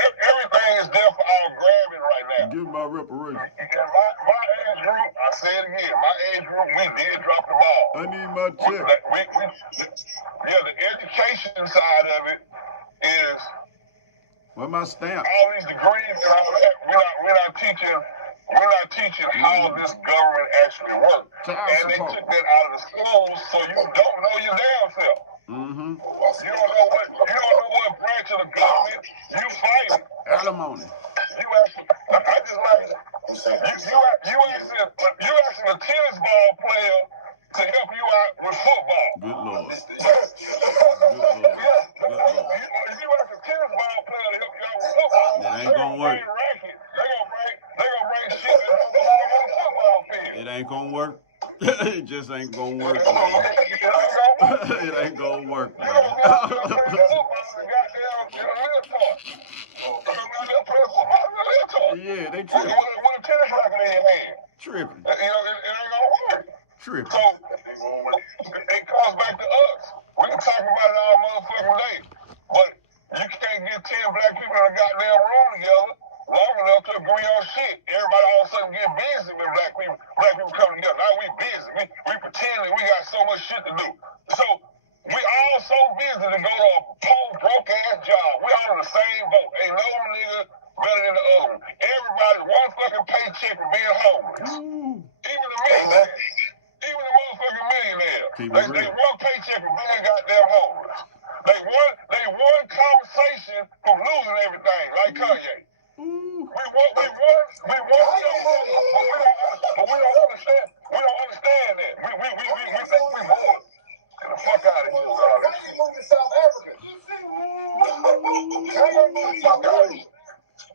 everything is there for our grabbing right now. Give me my reparation. In my age group, I say it again, my age group, we did drop the ball. I need my check. The education side of it is Where my stamp? all these degrees and all that. We're not teaching how this government actually works. And they took that out of the schools, so you don't know your damn self. Mm-hmm. You don't know what branch of the government you fighting. Alimony. You actually gonna work. It just ain't gonna work, man. It ain't gonna work, man. Yeah, they tripping. Tripping. Tripping. So it comes back to us. We can talk about it all motherfucking day, but you can't get 10 black people in a goddamn room together long enough to agree on shit. Everybody all of a sudden get busy when black people come together. Now we busy. We pretend that we got so much shit to do. So we all so busy to go to a poor, broke ass job. We all in the same boat. Ain't no nigga better than the other. Everybody's one fucking paycheck for being homeless. Even the millionaire. Even the motherfucking millionaire. They one paycheck for being goddamn homeless. They won conversation from losing everything, like Kanye. We won, but we don't understand. We don't understand that. We think we won. Get the fuck out of here. Kanye moved to South Africa.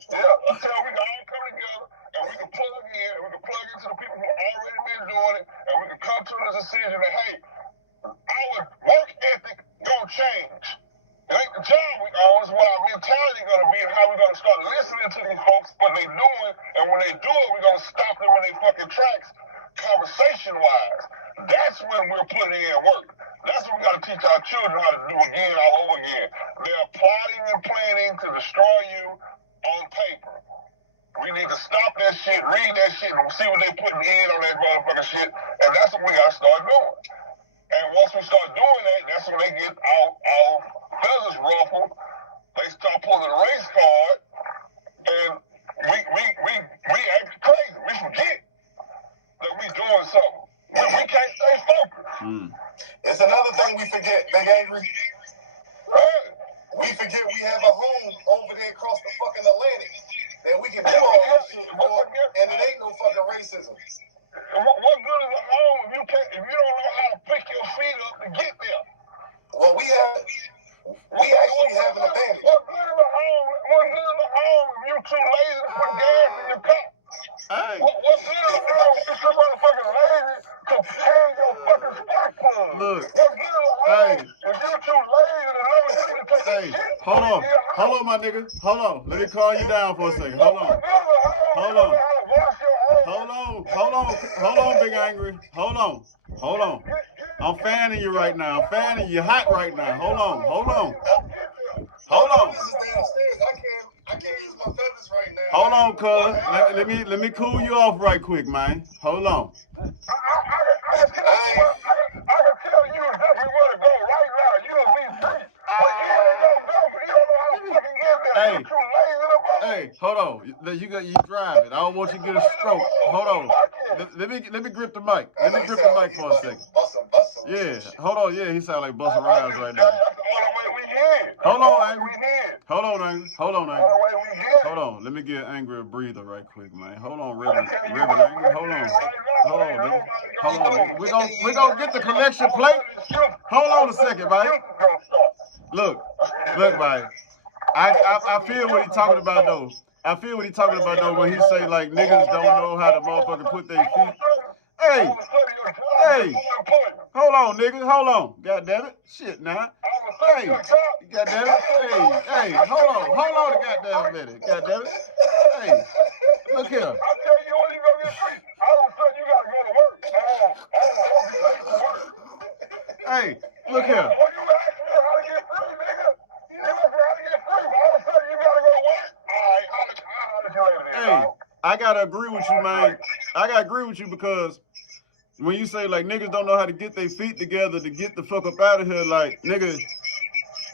Yeah, until we can all come together and we can plug in and we can plug into the people who already been doing it and we can come to the decision that, hey, our work ethic gonna change. It ain't the job we own, it's what our mentality gonna be and how we're gonna start listening to these folks, what they doing, and when they do it, we're gonna stop them in their fucking tracks, conversation-wise. That's when we're putting in work. That's what we gotta teach our children how to do again, all over again. They're plotting and planning to destroy you on paper. We need to stop that shit, read that shit, and see what they putting in on that motherfucking shit, and that's what we gotta start doing. And once we start doing that, that's when they get all feathers ruffled. They start pulling the race card, and we act crazy. We forget that we doing something. We can't stay focused. It's another thing we forget, Big Angry. Right? We forget we have a home over there across the fucking Atlantic that we can do all this shit for, and it ain't no fucking racism. What good is a home if you don't know how to pick your feet up to get there? Well, we actually have an advantage. What good is a home? What good is a home if you too lazy to put gas in your car? Hey. What good is a home if you so motherfucking lazy to change your fucking spark plug? Look. What good is a home if you too lazy to know you need to take a shit? Hold on, my nigga. Hold on. Let me calm you down for a second. Hold on, Big Angry. Hold on. I'm fanning you right now. I'm fanning you hot right now. Hold on. This is downstairs. I can't use my feathers right now. Hold on, cuz. Let me cool you off right quick, man. Hold on. I can tell you exactly where to go right now. You'll be free. But you don't know how to fucking get there. You're too lazy to Hey, hold on. You drive it. I don't want you to get a stroke. Hold on. Let me grip the mic. Let me grip the mic for a second. Yeah. Hold on. Yeah, he sound like Busta Rhymes right now. Hold on, Angry. Hold on. Let me get Angry a breather right quick, man. Hold on, Reverend Angry. Hold on. We gonna get the collection plate. Hold on a second, man. Look, man. I feel what he talking about though. When he say like niggas don't know how to motherfucking put their feet. Hey. Hold on, nigga. Hold on. God damn it. Shit now. Hey. God damn it. Hey. Hold on a goddamn minute. God damn it. Hey. Look here. I tell you when you go get free. All of a sudden you gotta go to work. Hey, look here. Well, you asked me how to get free, nigga. You asked me how to get free, but all of a sudden you gotta go to work. All right, hey, I gotta agree with you, man. I gotta agree with you because when you say like niggas don't know how to get their feet together to get the fuck up out of here, like nigga,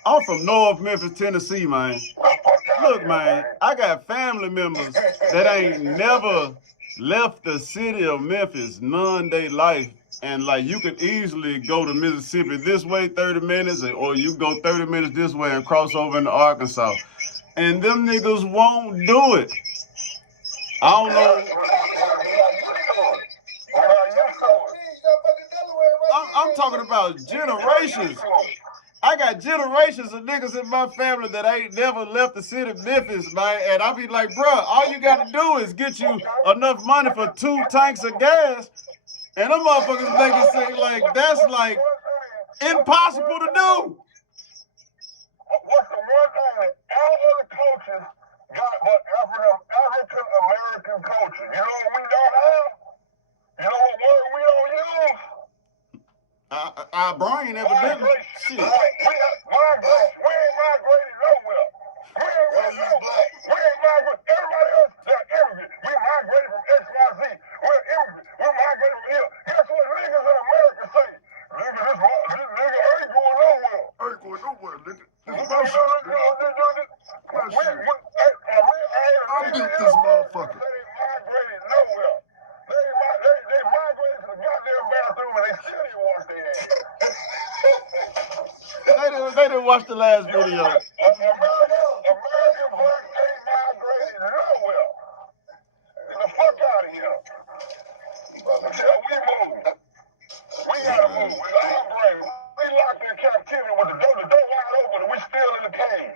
I'm from North Memphis, Tennessee, man. Look, man, I got family members that ain't never left the city of Memphis none day life. And like you could easily go to Mississippi this way 30 minutes, or you go 30 minutes this way and cross over into Arkansas. And them niggas won't do it. I don't know. I'm talking about generations. I got generations of niggas in my family that ain't never left the city of Memphis, man. And I be like, bruh, all you got to do is get you enough money for 2 tanks of gas And them motherfuckers make it seem like that's like impossible to do. What's the one thing that all other coaches got but African American coaches? You know what we don't have? You know what word we don't use? Our brain evidently. Shit. We ain't migrated nowhere. We ain't migrated. Everybody else, they're immigrants. We migrated from XYZ. We're immigrants. We migrated from here. Guess what niggas in America say? Nigga, this nigga ain't going nowhere. Ain't going nowhere, nigga. I'm built this motherfucker. They migrated nowhere. They migrated to the goddamn bathroom and they still didn't wash their ass. They didn't watch the last video. American blacks ain't migrated nowhere. Get the fuck out of here. Until we move. We gotta move. It's our brain. We locked in captivity with the door wide open and we still in the cage.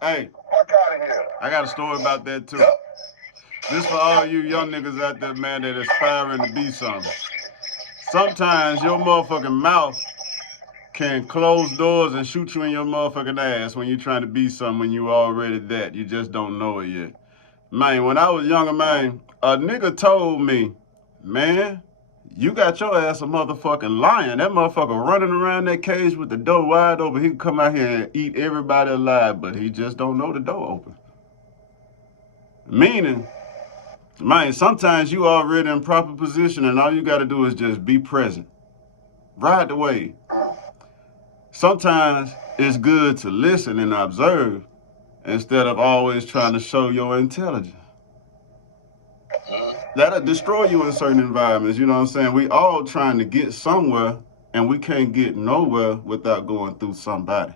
Hey, Fuck out of here. I got a story about that too. This for all you young niggas out there, man, that aspiring to be something. Sometimes your motherfucking mouth can close doors and shoot you in your motherfucking ass when you're trying to be something when you already that. You just don't know it yet. Man, when I was younger, man, a nigga told me, man, you got your ass a motherfucking lion. That motherfucker running around that cage with the door wide open. He can come out here and eat everybody alive, but he just don't know the door open. Meaning, man, sometimes you already in proper position and all you got to do is just be present. Ride the wave. Sometimes it's good to listen and observe instead of always trying to show your intelligence. That'll destroy you in certain environments, you know what I'm saying? We all trying to get somewhere and we can't get nowhere without going through somebody.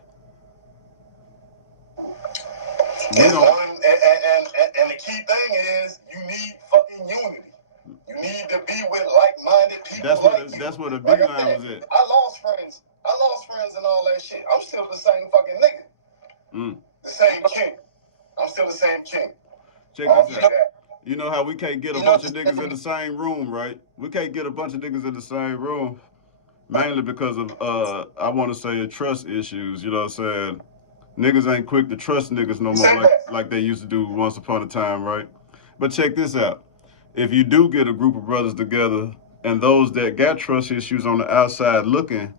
And the key thing is you need fucking unity. You need to be with like-minded people. That's where the big line was at. I lost friends and all that shit. I'm still the same fucking nigga. The same king. I'm still the same king. Check this out. You know how we can't get a bunch of niggas in the same room, right? We can't get a bunch of niggas in the same room, mainly because of, I want to say, trust issues, you know what I'm saying? Niggas ain't quick to trust niggas no more like they used to do once upon a time, right? But check this out. If you do get a group of brothers together and those that got trust issues on the outside looking,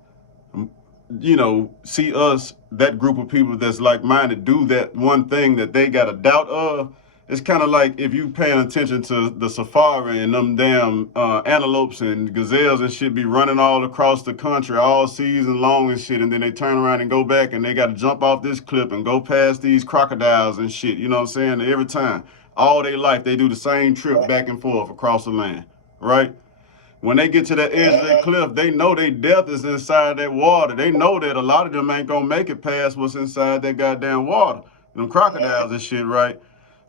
you know, see us, that group of people that's like-minded, do that one thing that they got a doubt of, it's kind of like if you paying attention to the safari and them damn antelopes and gazelles and shit be running all across the country all season long and shit, and then they turn around and go back and they got to jump off this cliff and go past these crocodiles and shit, you know what I'm saying? Every time, all their life, they do the same trip back and forth across the land, right? When they get to that edge of that cliff, they know their death is inside that water. They know that a lot of them ain't gonna make it past what's inside that goddamn water. Them crocodiles and shit, right?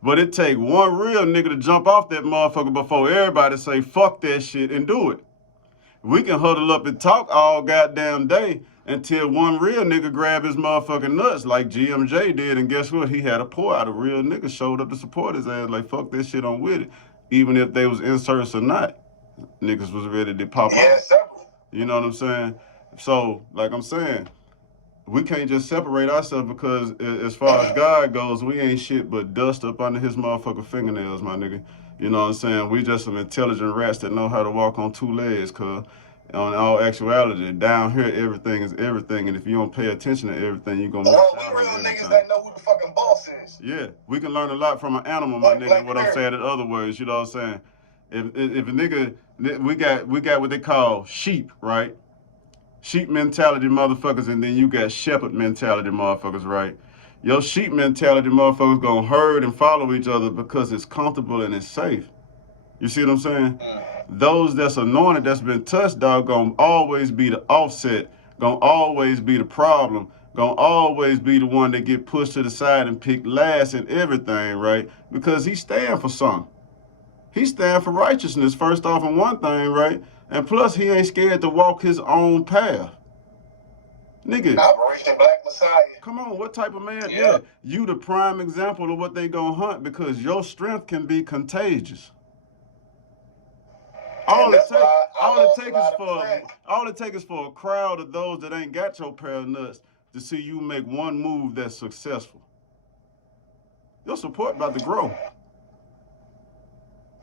But it take one real nigga to jump off that motherfucker before everybody say fuck that shit and do it. We can huddle up and talk all goddamn day until one real nigga grab his motherfucking nuts like GMJ did, and guess what? He had a pour out. A real nigga showed up to support his ass like fuck this shit, I'm with it. Even if they was inserts or not, niggas was ready to pop off. You know what I'm saying? So, like I'm saying, we can't just separate ourselves because as far as God goes, we ain't shit but dust up under his motherfucking fingernails, my nigga. You know what I'm saying? We just some intelligent rats that know how to walk on two legs, cuz on all actuality, down here, everything is everything. And if you don't pay attention to everything, you're gonna miss out we real on niggas everything. that know who the fucking boss is. Yeah, we can learn a lot from an animal, my nigga, what I'm saying in other words, you know what I'm saying? If a nigga, we got what they call sheep, right? Sheep mentality motherfuckers, and then you got shepherd mentality motherfuckers, right? Your sheep mentality motherfuckers gonna herd and follow each other because it's comfortable and it's safe. You see what I'm saying? Those that's anointed, that's been touched, dog, gonna always be the offset, gonna always be the problem, gonna always be the one that get pushed to the side and picked last in everything, right? Because he stand for something. He stand for righteousness, first off, in one thing, right? And plus, he ain't scared to walk his own path. Nigga. Operation Black Messiah. Come on, what type of man? Yeah. You the prime example of what they gonna hunt because your strength can be contagious. All that's why I all lost it a takes lot is of for friends. all it takes is for a crowd of those that ain't got your pair of nuts to see you make one move that's successful. Your support about to grow.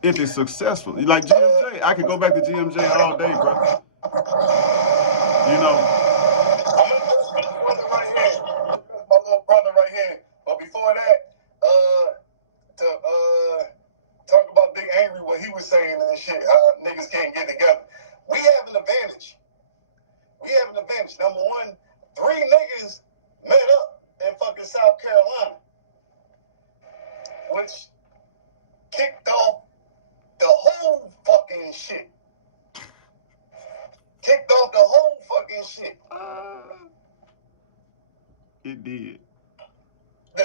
If it's successful. Like GMJ, I could go back to GMJ all day, bro. You know, I'm gonna listen to my brother right here. My little brother right here. But before that, to talk about Big Angry, what he was saying and shit, niggas can't get together. We have an advantage. We have an advantage. Number one, 3 niggas met up in fucking South Carolina, which kicked off the whole fucking shit. Kicked off the whole fucking shit. it did. I'm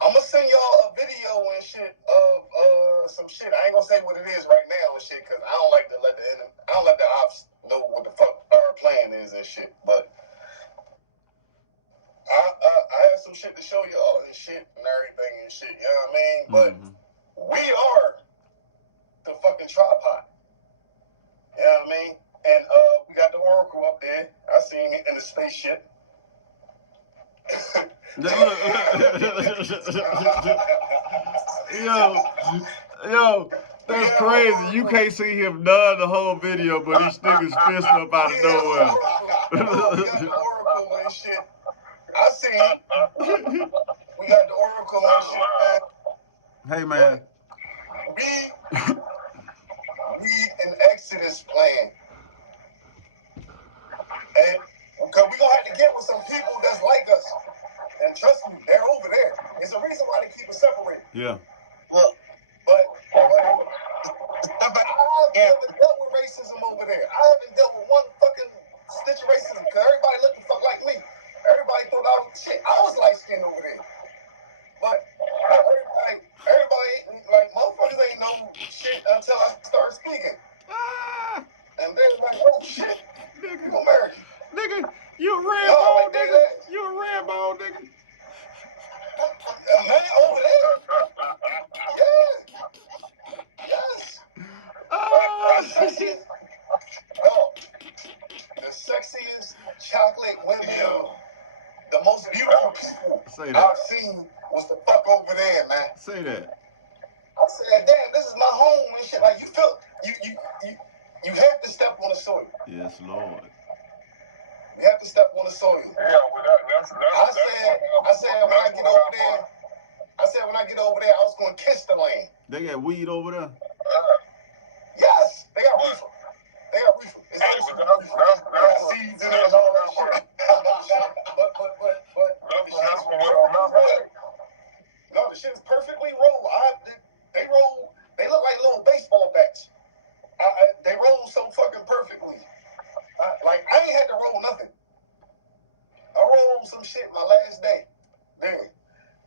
gonna send y'all a video and shit of some shit. I ain't gonna say what it is right now and shit, cause I don't like to let the ops know what the fuck our plan is and shit. But I have some shit to show y'all and shit and everything and shit. You know what I mean? But we are the fucking tripod. You know what I mean? And we got the Oracle up there. I seen it in the spaceship. Yo, that's crazy. You can't see him none the whole video, but he stick his fist up out of nowhere. We got the Oracle and shit. I see it. We got the Oracle and shit, man. Hey, man. We an Exodus plan. And because we're going to have to get with some people that's like us. And trust me, they're over there. It's a reason why they keep us separated. Yeah. Well, but I haven't dealt with racism over there. I haven't dealt with one fucking stitch of racism because everybody looked the fuck like me. Everybody thought I was shit. I was light skinned over there. But everybody, like, motherfuckers ain't know shit until I started speaking. And they're like, oh shit, you American. Nigga, you a Rambo, nigga. You a Rambo, nigga. Man, over there? Yeah. Yes. The sexiest chocolate women, the most beautiful people I've seen was the fuck over there, man. Say that. I said, damn, this is my home and shit. Like, you feel, you have to step on the soil. Yes, Lord. You have to step on the soil. Yeah, well, I said when I get over there, I was going to kiss the land. They got weed over there? Yes, they got reefer. It's they got seeds in it and all that shit. No, the shit is perfectly rolled. They look like little baseball bats. They roll so fucking perfectly. I ain't had to roll nothing. I rolled some shit my last day. There.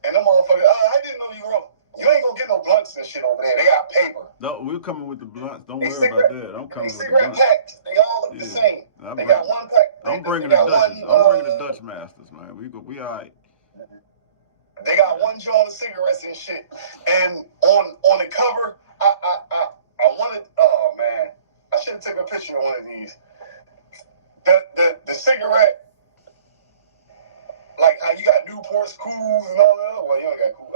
And them motherfuckers, I didn't know you rolled. You ain't gonna get no blunts and shit over there. They got paper. No, we're coming with the blunts. Don't worry about that. I'm coming with the cigarette blunts. packs, they all look the same. They got one pack. I'm bringing the Dutches. I'm bringing the Dutch Masters, man. We all right. They got one joint of cigarettes and shit. And on the cover, I wanted, oh man, I should have taken a picture of one of these. The cigarette, like how you got Newport's, Cools, and all that. Well, you don't got Cools. I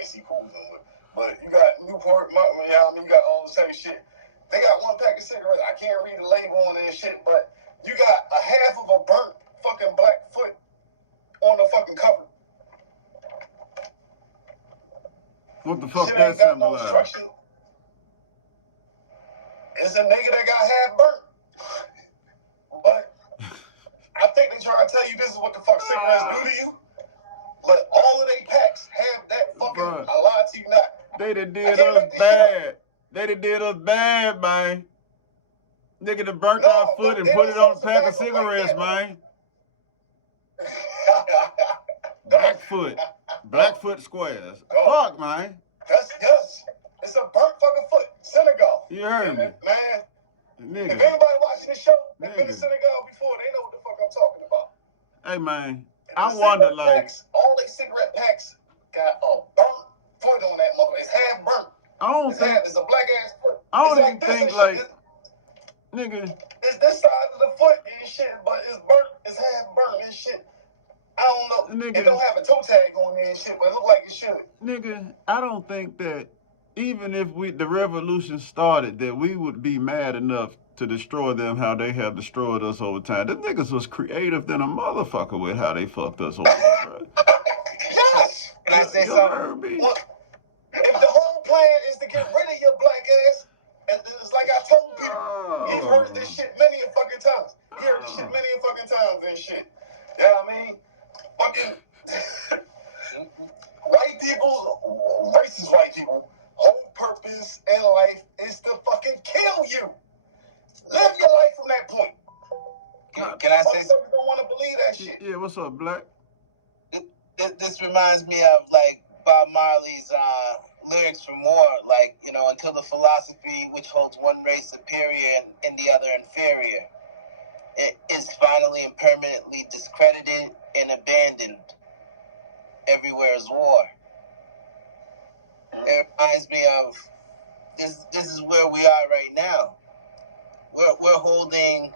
ain't see Cools no more. But you got Newport, you got all the same shit. They got one pack of cigarettes. I can't read the label on this shit, but you got a half of a burnt fucking black foot on the fucking cover. What the fuck shit that ain't got no symbolize? structure. It's a nigga that got half burnt. But I think they try to tell you this is what the fuck cigarettes do to you. But all of they packs have that fucking, I lied to you not. They done did us bad. They done did us bad, man. Nigga done burnt our foot and put it on a pack of cigarettes, man. Blackfoot squares. Fuck, man. Yes. It's a burnt fucking foot. Senegal. You heard me. Man. Nigga. If anybody watching this show, they've been to Senegal before, they know what the fuck I'm talking about. Hey, man. I wonder, like... all they cigarette packs got a burnt foot on that mother. It's half burnt. I don't think... It's a black ass foot. I don't even think, like... Nigga. It's this side of the foot and shit, but it's burnt. It's half burnt and shit. I don't know. Nigga. It don't have a toe tag on there and shit, but it look like it should. Nigga, I don't think that even if the revolution started, that we would be mad enough to destroy them how they have destroyed us over time. Them niggas was creative than a motherfucker with how they fucked us over, bro. Yes! Can I say You something? heard me? Look, if the whole plan is to get rid of your black ass, and it's like I told people, you've heard this shit many a fucking times. You heard this shit many a fucking times and shit. You know what I mean? Fucking white people, racist white people, whole purpose in life is to fucking kill you. Live your life from that point. Can I say something? Don't want to believe that shit. Yeah, what's up, Black? This reminds me of like Bob Marley's lyrics from War, like, you know, until the philosophy which holds one race superior and the other inferior, it is finally and permanently discredited and abandoned. Everywhere is war. It reminds me of this is where we are right now. We're holding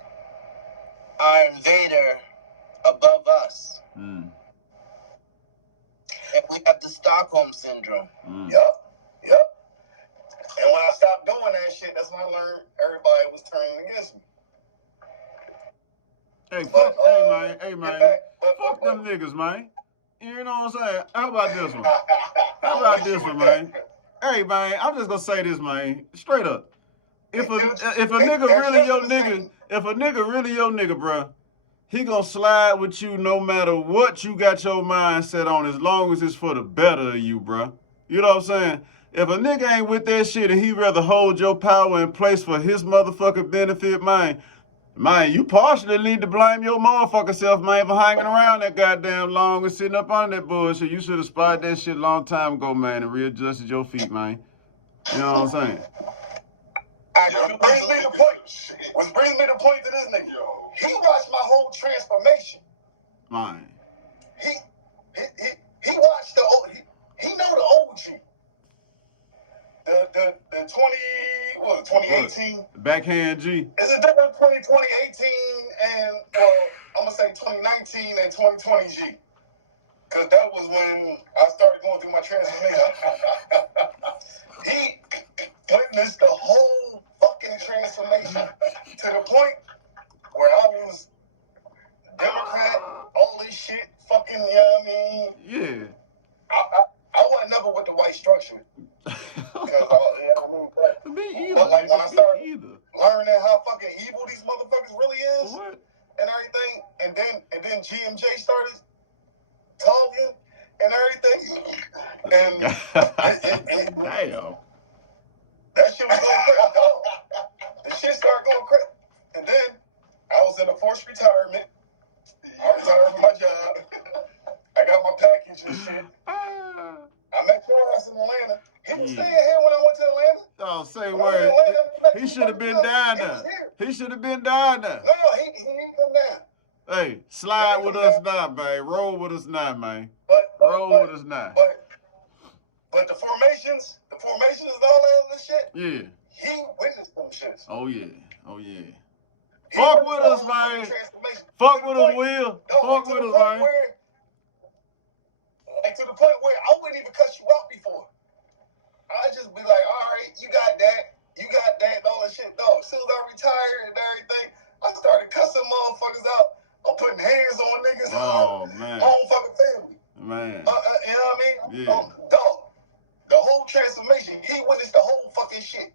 our invader above us. Mm. And we have the Stockholm syndrome. Mm. Yup. And when I stopped doing that shit, that's when I learned everybody was turning against me. Hey man, fuck them niggas, man. You know what I'm saying? How about this one? How about this one, man? Hey man, I'm just gonna say this, man. Straight up. If a nigga really your nigga, bruh, he gonna slide with you no matter what you got your mind set on, as long as it's for the better of you, bruh. You know what I'm saying? If a nigga ain't with that shit and he rather hold your power in place for his motherfucking benefit, man, you partially need to blame your motherfucking self, man, for hanging around that goddamn long and sitting up on that bullshit. You should have spotted that shit a long time ago, man, and readjusted your feet, man. You know what I'm saying? Which brings me to point to this nigga. He watched my whole transformation. Man. He watched he know the OG. The 2018. Backhand G. It's a difference between 2018 and I'm gonna say 2019 and 2020 G. Cause that was when I started going through my transformation. He witnessed the whole fucking transformation to the point where I was Democrat, all this shit, fucking, you know what I mean? Yeah. I wasn't never with the white structure. Me either. But like when I started either. learning how fucking evil these motherfuckers really is, What? and everything, and then GMJ started talking and everything, and Damn. that shit was going crazy. The shit started going crazy, and then I was in a forced retirement. I retired from my job. I got my package and shit. I met your ass in Atlanta. He was staying here when I went to Atlanta. Oh, say word. He should have been down there. He should have been down there. No, he ain't come down. Hey, slide with us now, man. Roll with us now, man. Roll with us now. But the formations and all that other shit, Yeah. he witnessed them shits. Oh, yeah. Fuck with us, man. Fuck with us, Will. Fuck with us, man. Like to the point where I wouldn't even cut you out before. I'd just be like, all right, you got that, and all that shit. No, as soon as I retired and everything, I started cussing motherfuckers out. I'm putting hands on niggas. Oh, man. My own fucking family. Man. You know what I mean? Yeah. Dog. The whole transformation, he witnessed the whole fucking shit.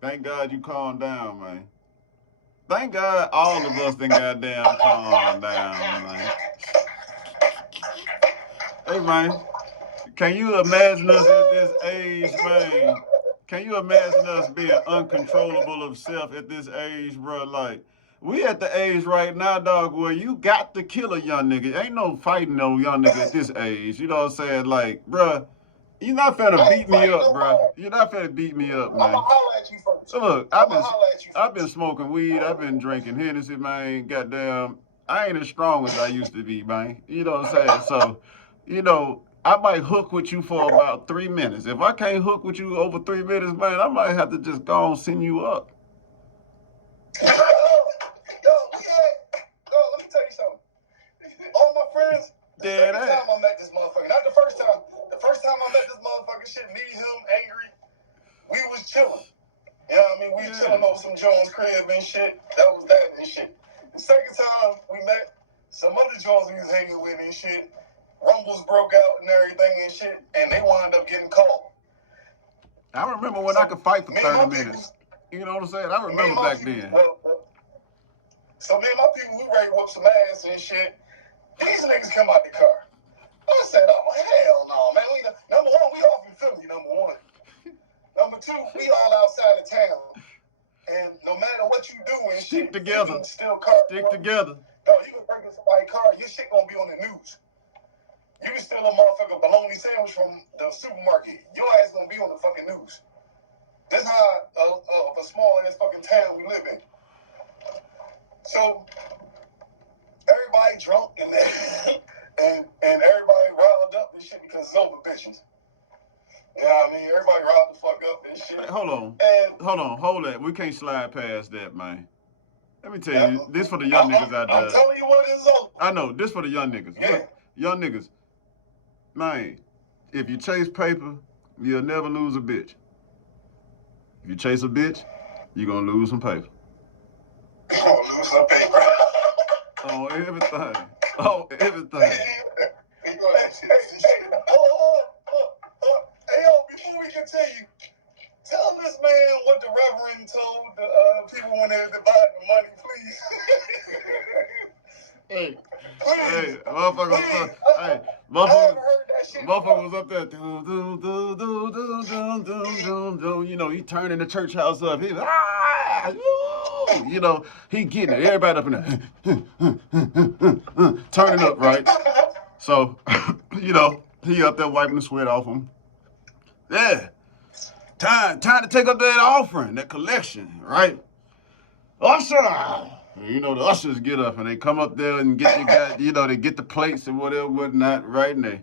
Thank God you calmed down, man. Thank God all of us done goddamn calmed down, man. Hey, man. Can you imagine us at this age, man? Can you imagine us being uncontrollable of self at this age, bro? Like, we at the age right now, dog, where you got to kill a young nigga. Ain't no fighting no young nigga at this age. You know what I'm saying? Like, bro, you're not finna beat me up, bro. You're not finna beat me up, man. I'ma holler at you first. So look, I've been smoking weed. I've been drinking Hennessy, man. Goddamn, I ain't as strong as I used to be, man. You know what I'm saying? So, you know, I might hook with you for about 3 minutes. If I can't hook with you over 3 minutes, man, I might have to just go and send you up. Let me tell you something. All my friends, the second time I met this motherfucker, not the first time. The first time I met this motherfucker, shit, me, him, angry, we was chilling. You know what I mean? We was chilling over some Jones crib and shit. That was that and shit. The second time we met some other Jones we was hanging with and shit. Rumbles broke out and everything and shit, and they wound up getting caught. I remember when I could fight for 30 minutes. You know what I'm saying? I remember back then. So me and my people, we ready to whoop some ass and shit. These niggas come out the car. I said, oh, hell no, man. Number one, we off in Philly, number one. Number two, we all outside of town. And no matter what you do and shit, stick together. You can still car. Stick together. No, you can bring in somebody's car, your shit gonna be on the news. You can steal a motherfucking bologna sandwich from the supermarket. Your ass gonna be on the fucking news. That's how a small ass fucking town we live in. So everybody drunk and everybody riled up and shit because it's over bitches. You know what I mean? Everybody riled the fuck up and shit. Hey, hold that. We can't slide past that, man. Let me tell you, this for the young niggas out there. I'm telling you what is over. I know, this for the young niggas. Yeah. Look, young niggas, man, if you chase paper, you'll never lose a bitch. If you chase a bitch, you're gonna lose some paper. You're gonna lose some paper. Oh, everything. Oh, everything. Hey, yo, before we continue, tell this man what the Reverend told the people when they were dividing the money, please. Hey, motherfucker was up there. You know, he turning the church house up. He, you know, he getting it. Everybody up in there, turning up, right? So, you know, he up there wiping the sweat off him. Yeah, time to take up that offering, that collection, right? Usher! You know, the ushers get up and they come up there and get the guy, you know, they get the plates and whatever, whatnot, right? And they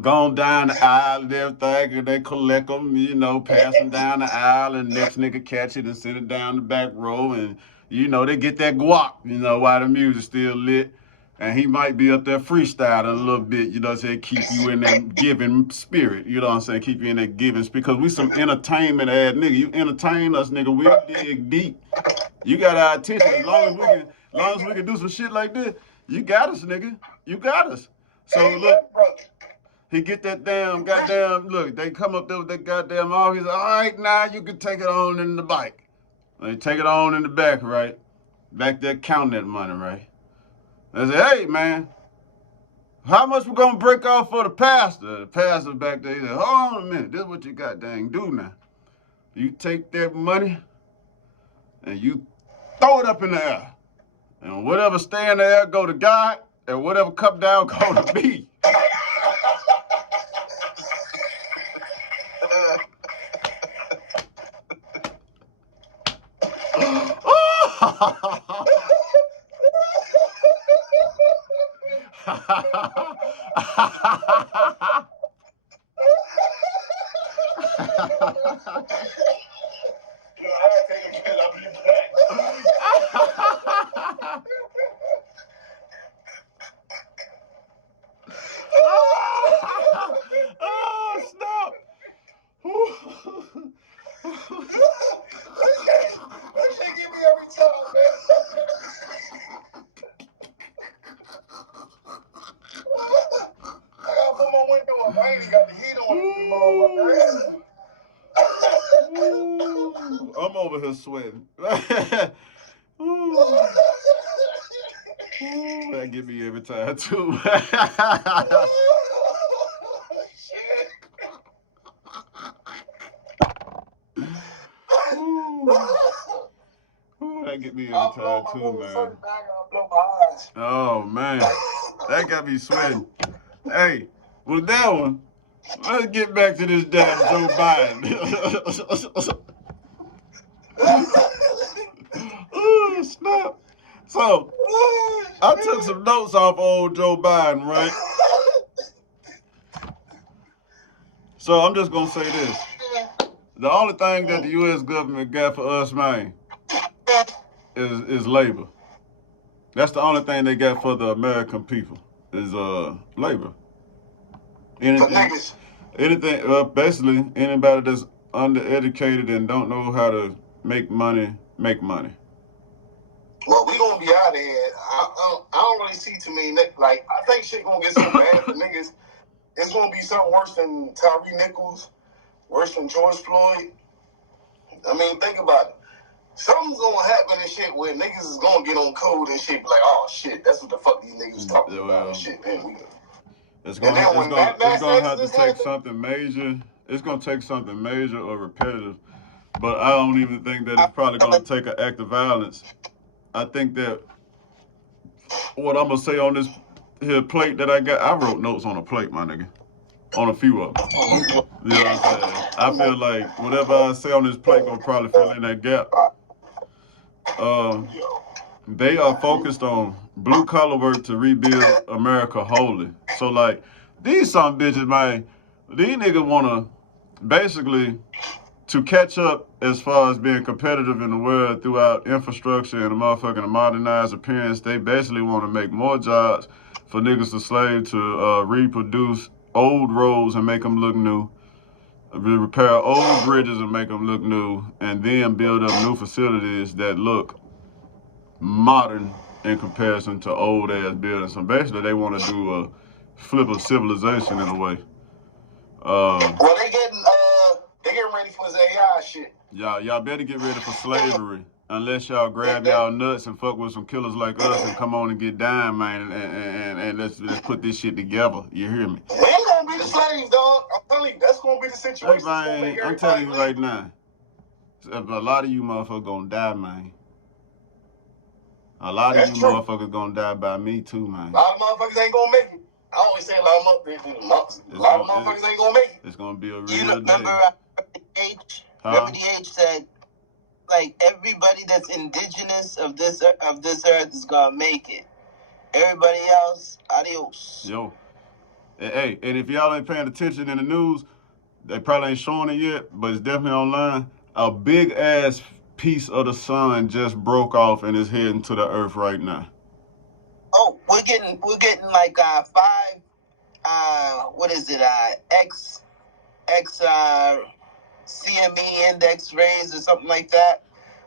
gone down the aisle and everything, and they collect them, you know, pass them down the aisle, and next nigga catch it and send it down the back row, and, you know, they get that guap, you know, while the music's still lit. And he might be up there freestyling a little bit, you know what I'm saying, keep you in that giving spirit, you know what I'm saying, keep you in that giving spirit, because we some entertainment ass nigga. You entertain us, nigga, we dig deep. You got our attention. As long as we can do some shit like this, you got us, nigga. You got us. So look, he get that goddamn, look, they come up there with that goddamn all. He's like, all right, now you can take it on in the bike. They take it on in the back, right? Back there counting that money, right? They say, hey, man, how much we gonna break off for the pastor? The pastor back there, he said, hold on a minute, this is what you got dang do now. You take that money and you throw it up in the air. And whatever stay in the air go to God, and whatever come down go to me. Oh, snap. That shit give me every time, man. I gotta put my window up. I ain't even got the heat on. I'm over here sweating. That get me every time too. That get me every time too, man. Oh man, that got me sweating. Hey, with that one, let's get back to this damn Joe Biden. Oh, snap. So, I took some notes off old Joe Biden, right? So, I'm just going to say this. The only thing that the U.S. government got for us, man, is labor. That's the only thing they got for the American people is labor. Anything, basically anybody that's undereducated and don't know how to make money, make money. Well, we gonna be out of here. I don't really see too many. Like, I think shit gonna get so bad for niggas. It's gonna be something worse than Tyree Nichols, worse than George Floyd. I mean, think about it. Something's gonna happen and shit where niggas is gonna get on code and shit, be like, oh shit, that's what the fuck these niggas talking about and shit. Man, it's gonna have to take something major. It's gonna take something major or repetitive. But I don't even think that it's probably gonna take an act of violence. I think that what I'm gonna say on this here plate that I got, I wrote notes on a plate, my nigga. On a few of them. You know what I'm saying? I feel like whatever I say on this plate gonna probably fill in that gap. They are focused on blue collar work to rebuild America wholly. So like these some bitches, man, these niggas wanna basically to catch up as far as being competitive in the world throughout infrastructure and a motherfucking modernized appearance. They basically want to make more jobs for niggas to slave to reproduce old roads and make them look new, repair old bridges and make them look new, and then build up new facilities that look modern in comparison to old ass buildings. So basically they want to do a flip of civilization in a way. Well, they getting ready for this AI shit. Y'all better get ready for slavery. Unless y'all grab y'all nuts and fuck with some killers like us and come on and get down, man, and let's put this shit together. You hear me? We ain't gonna be the slaves, dog. I'm telling you, that's gonna be the situation. Hey, man, I'm telling you right now, a lot of you motherfuckers gonna die, man. A lot of you motherfuckers gonna die by me too, man. A lot of motherfuckers ain't gonna make it. I always say a lot of motherfuckers ain't gonna make it. It's gonna be a real day. You remember the H said, like, everybody that's indigenous of this earth is gonna make it. Everybody else, adios. Yo. Hey, and if y'all ain't paying attention in the news, they probably ain't showing it yet, but it's definitely online. A big ass piece of the sun just broke off and is heading to the earth right now. Oh, we're getting like 5 what is it, X CME index rays or something like that.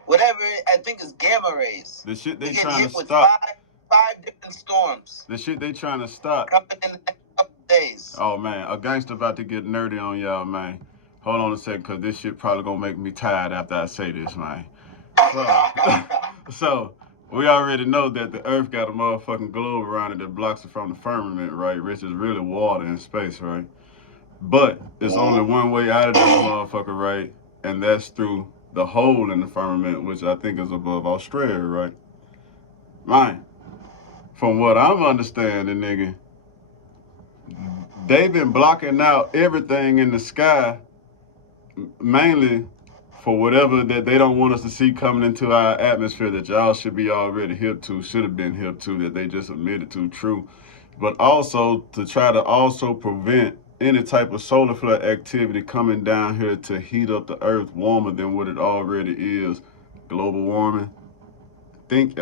Whatever, I think it's gamma rays. The shit they trying to stop. Five different storms. The shit they trying to stop. Coming in the next couple days. Oh man, a gangster about to get nerdy on y'all, man. Hold on a second, cause this shit probably gonna make me tired after I say this, man. So we already know that the Earth got a motherfucking globe around it that blocks it from the firmament, right? Which is really water and space, right? But it's only one way out of this motherfucker, right? And that's through the hole in the firmament, which I think is above Australia, right? Man, from what I'm understanding, nigga, they've been blocking out everything in the sky, mainly for whatever that they don't want us to see coming into our atmosphere that y'all should be already hip to, should have been hip to, that they just admitted to, true. But also to try to also prevent any type of solar flare activity coming down here to heat up the earth warmer than what it already is. Global warming. Think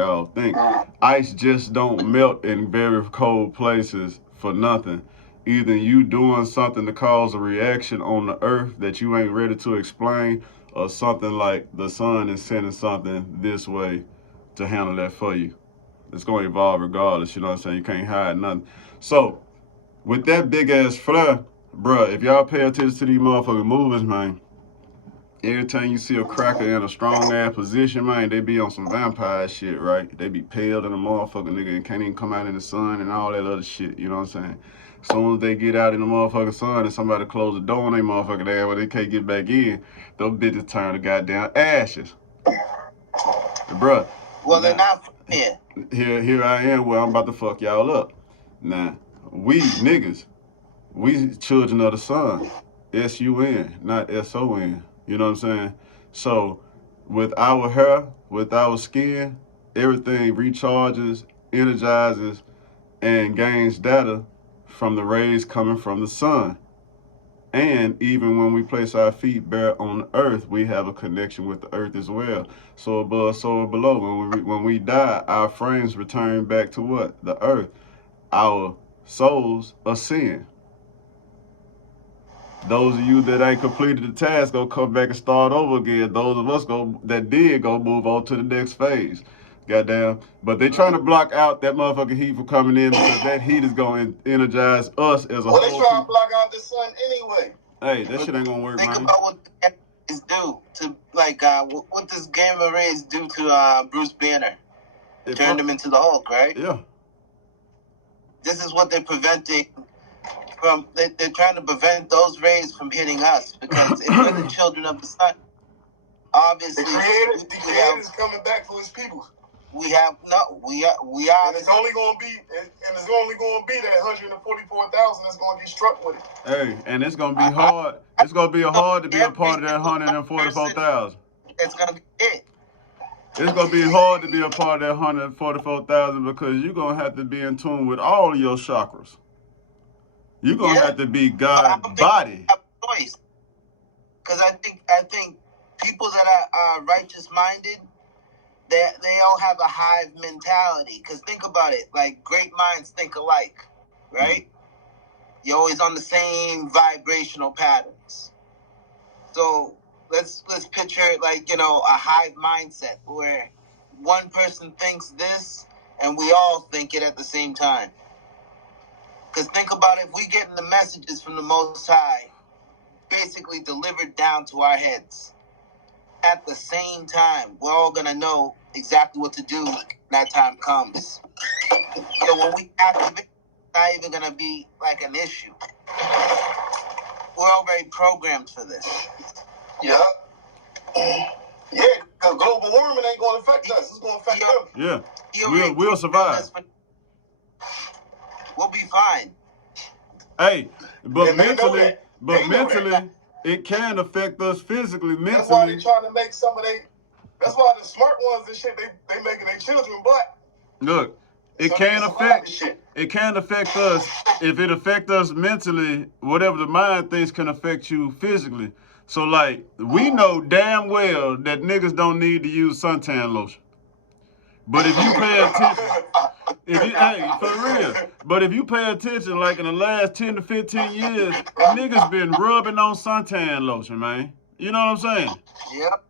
ice just don't melt in very cold places for nothing. Either you doing something to cause a reaction on the earth that you ain't ready to explain, or something like the sun is sending something this way to handle that for you. It's going to evolve regardless, you know what I'm saying? You can't hide nothing. So, with that big ass flare, bruh, if y'all pay attention to these motherfucking movies, man, every time you see a cracker in a strong ass position, man, they be on some vampire shit, right? They be pale than a motherfucking nigga and can't even come out in the sun and all that other shit, you know what I'm saying? As soon as they get out in the motherfucking sun and somebody close the door on they motherfucking ass where they can't get back in, those bitches turn to goddamn ashes. Bruh. Well, they're not here. Here I am where I'm about to fuck y'all up. Now, we niggas, we children of the sun. S-U-N, not S-O-N. You know what I'm saying? So, with our hair, with our skin, everything recharges, energizes, and gains data from the rays coming from the sun. And even when we place our feet bare on the earth, we have a connection with the earth as well. So above, so below. When we die, our frames return back to what? The earth. Our souls ascend. Those of you that ain't completed the task go come back and start over again. Those of us that did go move on to the next phase. Goddamn. But they trying to block out that motherfucking heat from coming in because that heat is going to energize us as a Well, whole. they trying to block out the sun anyway. Hey, that shit ain't gonna work, Think man. about what the gamma rays do to, like, what does gamma rays do to Bruce Banner? It turned him into the Hulk, right? Yeah. This is what they're preventing from. They're trying to prevent those rays from hitting us because if we're the children of the sun, obviously The creator is coming back for his people. We are. And it's only going to be, that 144,000 that's going to get struck with it. Hey, and it's gonna be hard. It's gonna be hard to be a part of that 144,000. It's gonna be it. It's gonna be hard to be a part of that 144,000 because you're gonna have to be in tune with all of your chakras. You're gonna have to be God's body. Because I think people that are righteous minded, they all have a hive mentality. Because think about it, like great minds think alike, right? You're always on the same vibrational patterns. So let's picture it like, a hive mindset where one person thinks this and we all think it at the same time. Because think about it, if we getting the messages from the Most High basically delivered down to our heads at the same time, we're all going to know exactly what to do when that time comes. So when we activate, it's not even going to be like an issue. We're already programmed for this. Yeah. Yeah, because global warming ain't going to affect us. It's going to affect them. Yeah. We'll survive. We'll be fine. Hey, but And mentally, it can affect us physically, mentally. That's why they trying to make that's why the smart ones and shit, they making their children black. Look, it can affect us. If it affects us mentally, whatever the mind thinks can affect you physically. So like, we know damn well that niggas don't need to use suntan lotion. But if you pay attention, for real. But if you pay attention, like in the last 10 to 15 years, niggas been rubbing on suntan lotion, man. You know what I'm saying? Yep.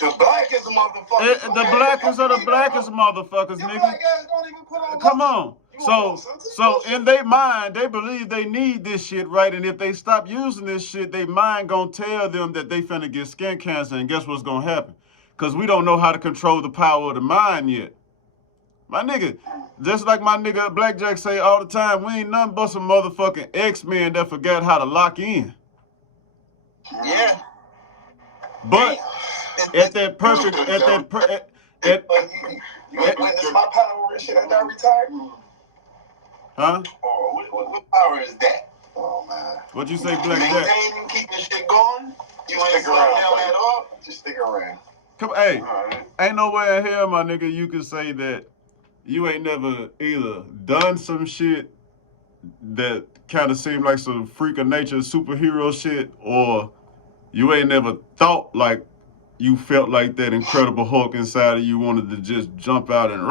The blackest motherfuckers. The blackest of the blackest motherfuckers, nigga. Black guys don't even put on Come lotion. on. So in their mind, they believe they need this shit, right? And if they stop using this shit, their mind gonna tell them that they finna get skin cancer, and guess what's gonna happen? Because we don't know how to control the power of the mind yet. My nigga, just like my nigga BlackJack say all the time, we ain't nothing but some motherfucking X-Men that forgot how to lock in. Yeah. But at that perfect, you witness my power and shit after I retired? Huh? Oh, what power is that? Oh, man. What'd you say, BlackJack? Maintaining, keeping shit going? You ain't slow down at all? Just stick around. Come, hey, ain't nowhere in hell, my nigga, you can say that you ain't never either done some shit that kind of seemed like some freak of nature superhero shit, or you ain't never thought like you felt like that Incredible Hulk inside of you wanted to just jump out and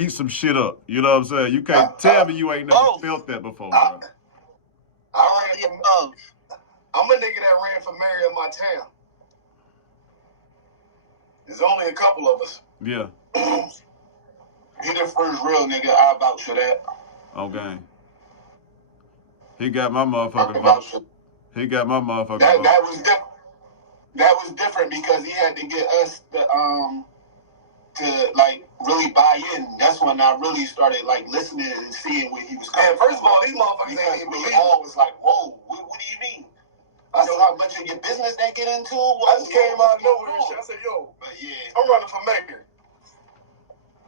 eat some shit up. You know what I'm saying? You can't tell me you ain't never felt that before, bro. I'm a nigga that ran for mayor of my town. There's only a couple of us. Yeah. He the first real nigga. I vouch for that. Okay. He got my motherfucking vote. He got my motherfucking vote. That was different. That was different because he had to get us to like really buy in. That's when I really started like listening and seeing where he was coming. And first of all, these motherfuckers ain't even believe. All was like, whoa, what do you mean? I know how much of your business they get into. I just came out of nowhere and shit. I said, yo, but yeah, I'm running for mayor.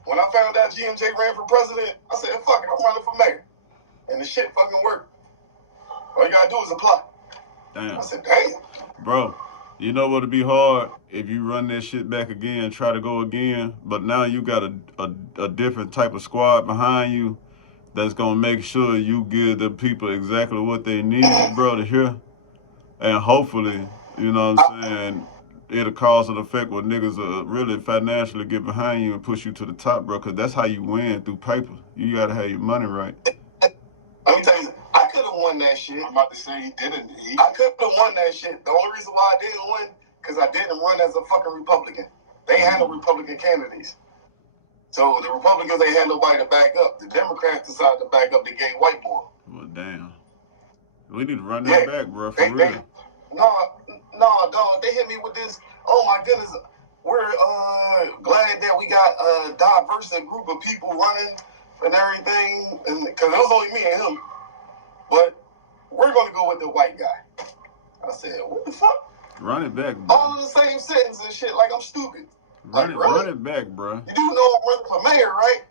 When I found out GMJ ran for president, I said, fuck it, I'm running for mayor. And the shit fucking worked. All you gotta do is apply. Damn. I said, damn. Bro, you know what'd be hard if you run that shit back again, try to go again, but now you got a different type of squad behind you that's gonna make sure you give the people exactly what they need, bro, to hear. And hopefully, you know what I'm saying, it'll cause an effect where niggas really financially get behind you and push you to the top, bro, because that's how you win through paper. You got to have your money right. Let me tell you, I could have won that shit. I'm about to say he didn't. I could have won that shit. The only reason why I didn't win, because I didn't run as a fucking Republican. They had no Republican candidates. So the Republicans, they had nobody to back up. The Democrats decided to back up the gay white boy. Well, damn. We need to run that back, bro, for real. No, dog. They hit me with this. Oh my goodness, we're glad that we got a diverse group of people running and everything, and because it was only me and him. But we're gonna go with the white guy. I said, what the fuck? Run it back, bro. All in the same sentence and shit. Like I'm stupid. Run it back, bro. You do know I'm running for mayor, right?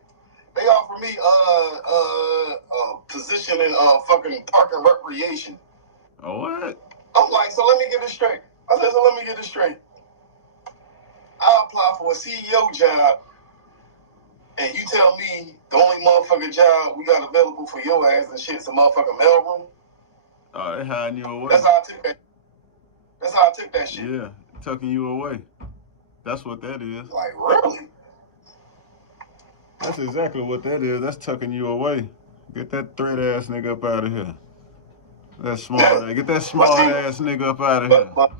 They offer me a position in fucking park and recreation. Oh, what? I'm like, so let me get this straight. I said, so let me get this straight. I apply for a CEO job, and you tell me the only motherfucking job we got available for your ass and shit's a motherfucking mailroom? Oh, they hiding you away. That's how I took that shit. Yeah, tucking you away. That's what that is. Like, really? That's exactly what that is. That's tucking you away. Get that thread ass nigga up out of here. That smart Get that smart ass nigga up out of here. But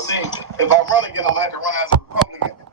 see, if I run again, I'm gonna have to run as a Republican.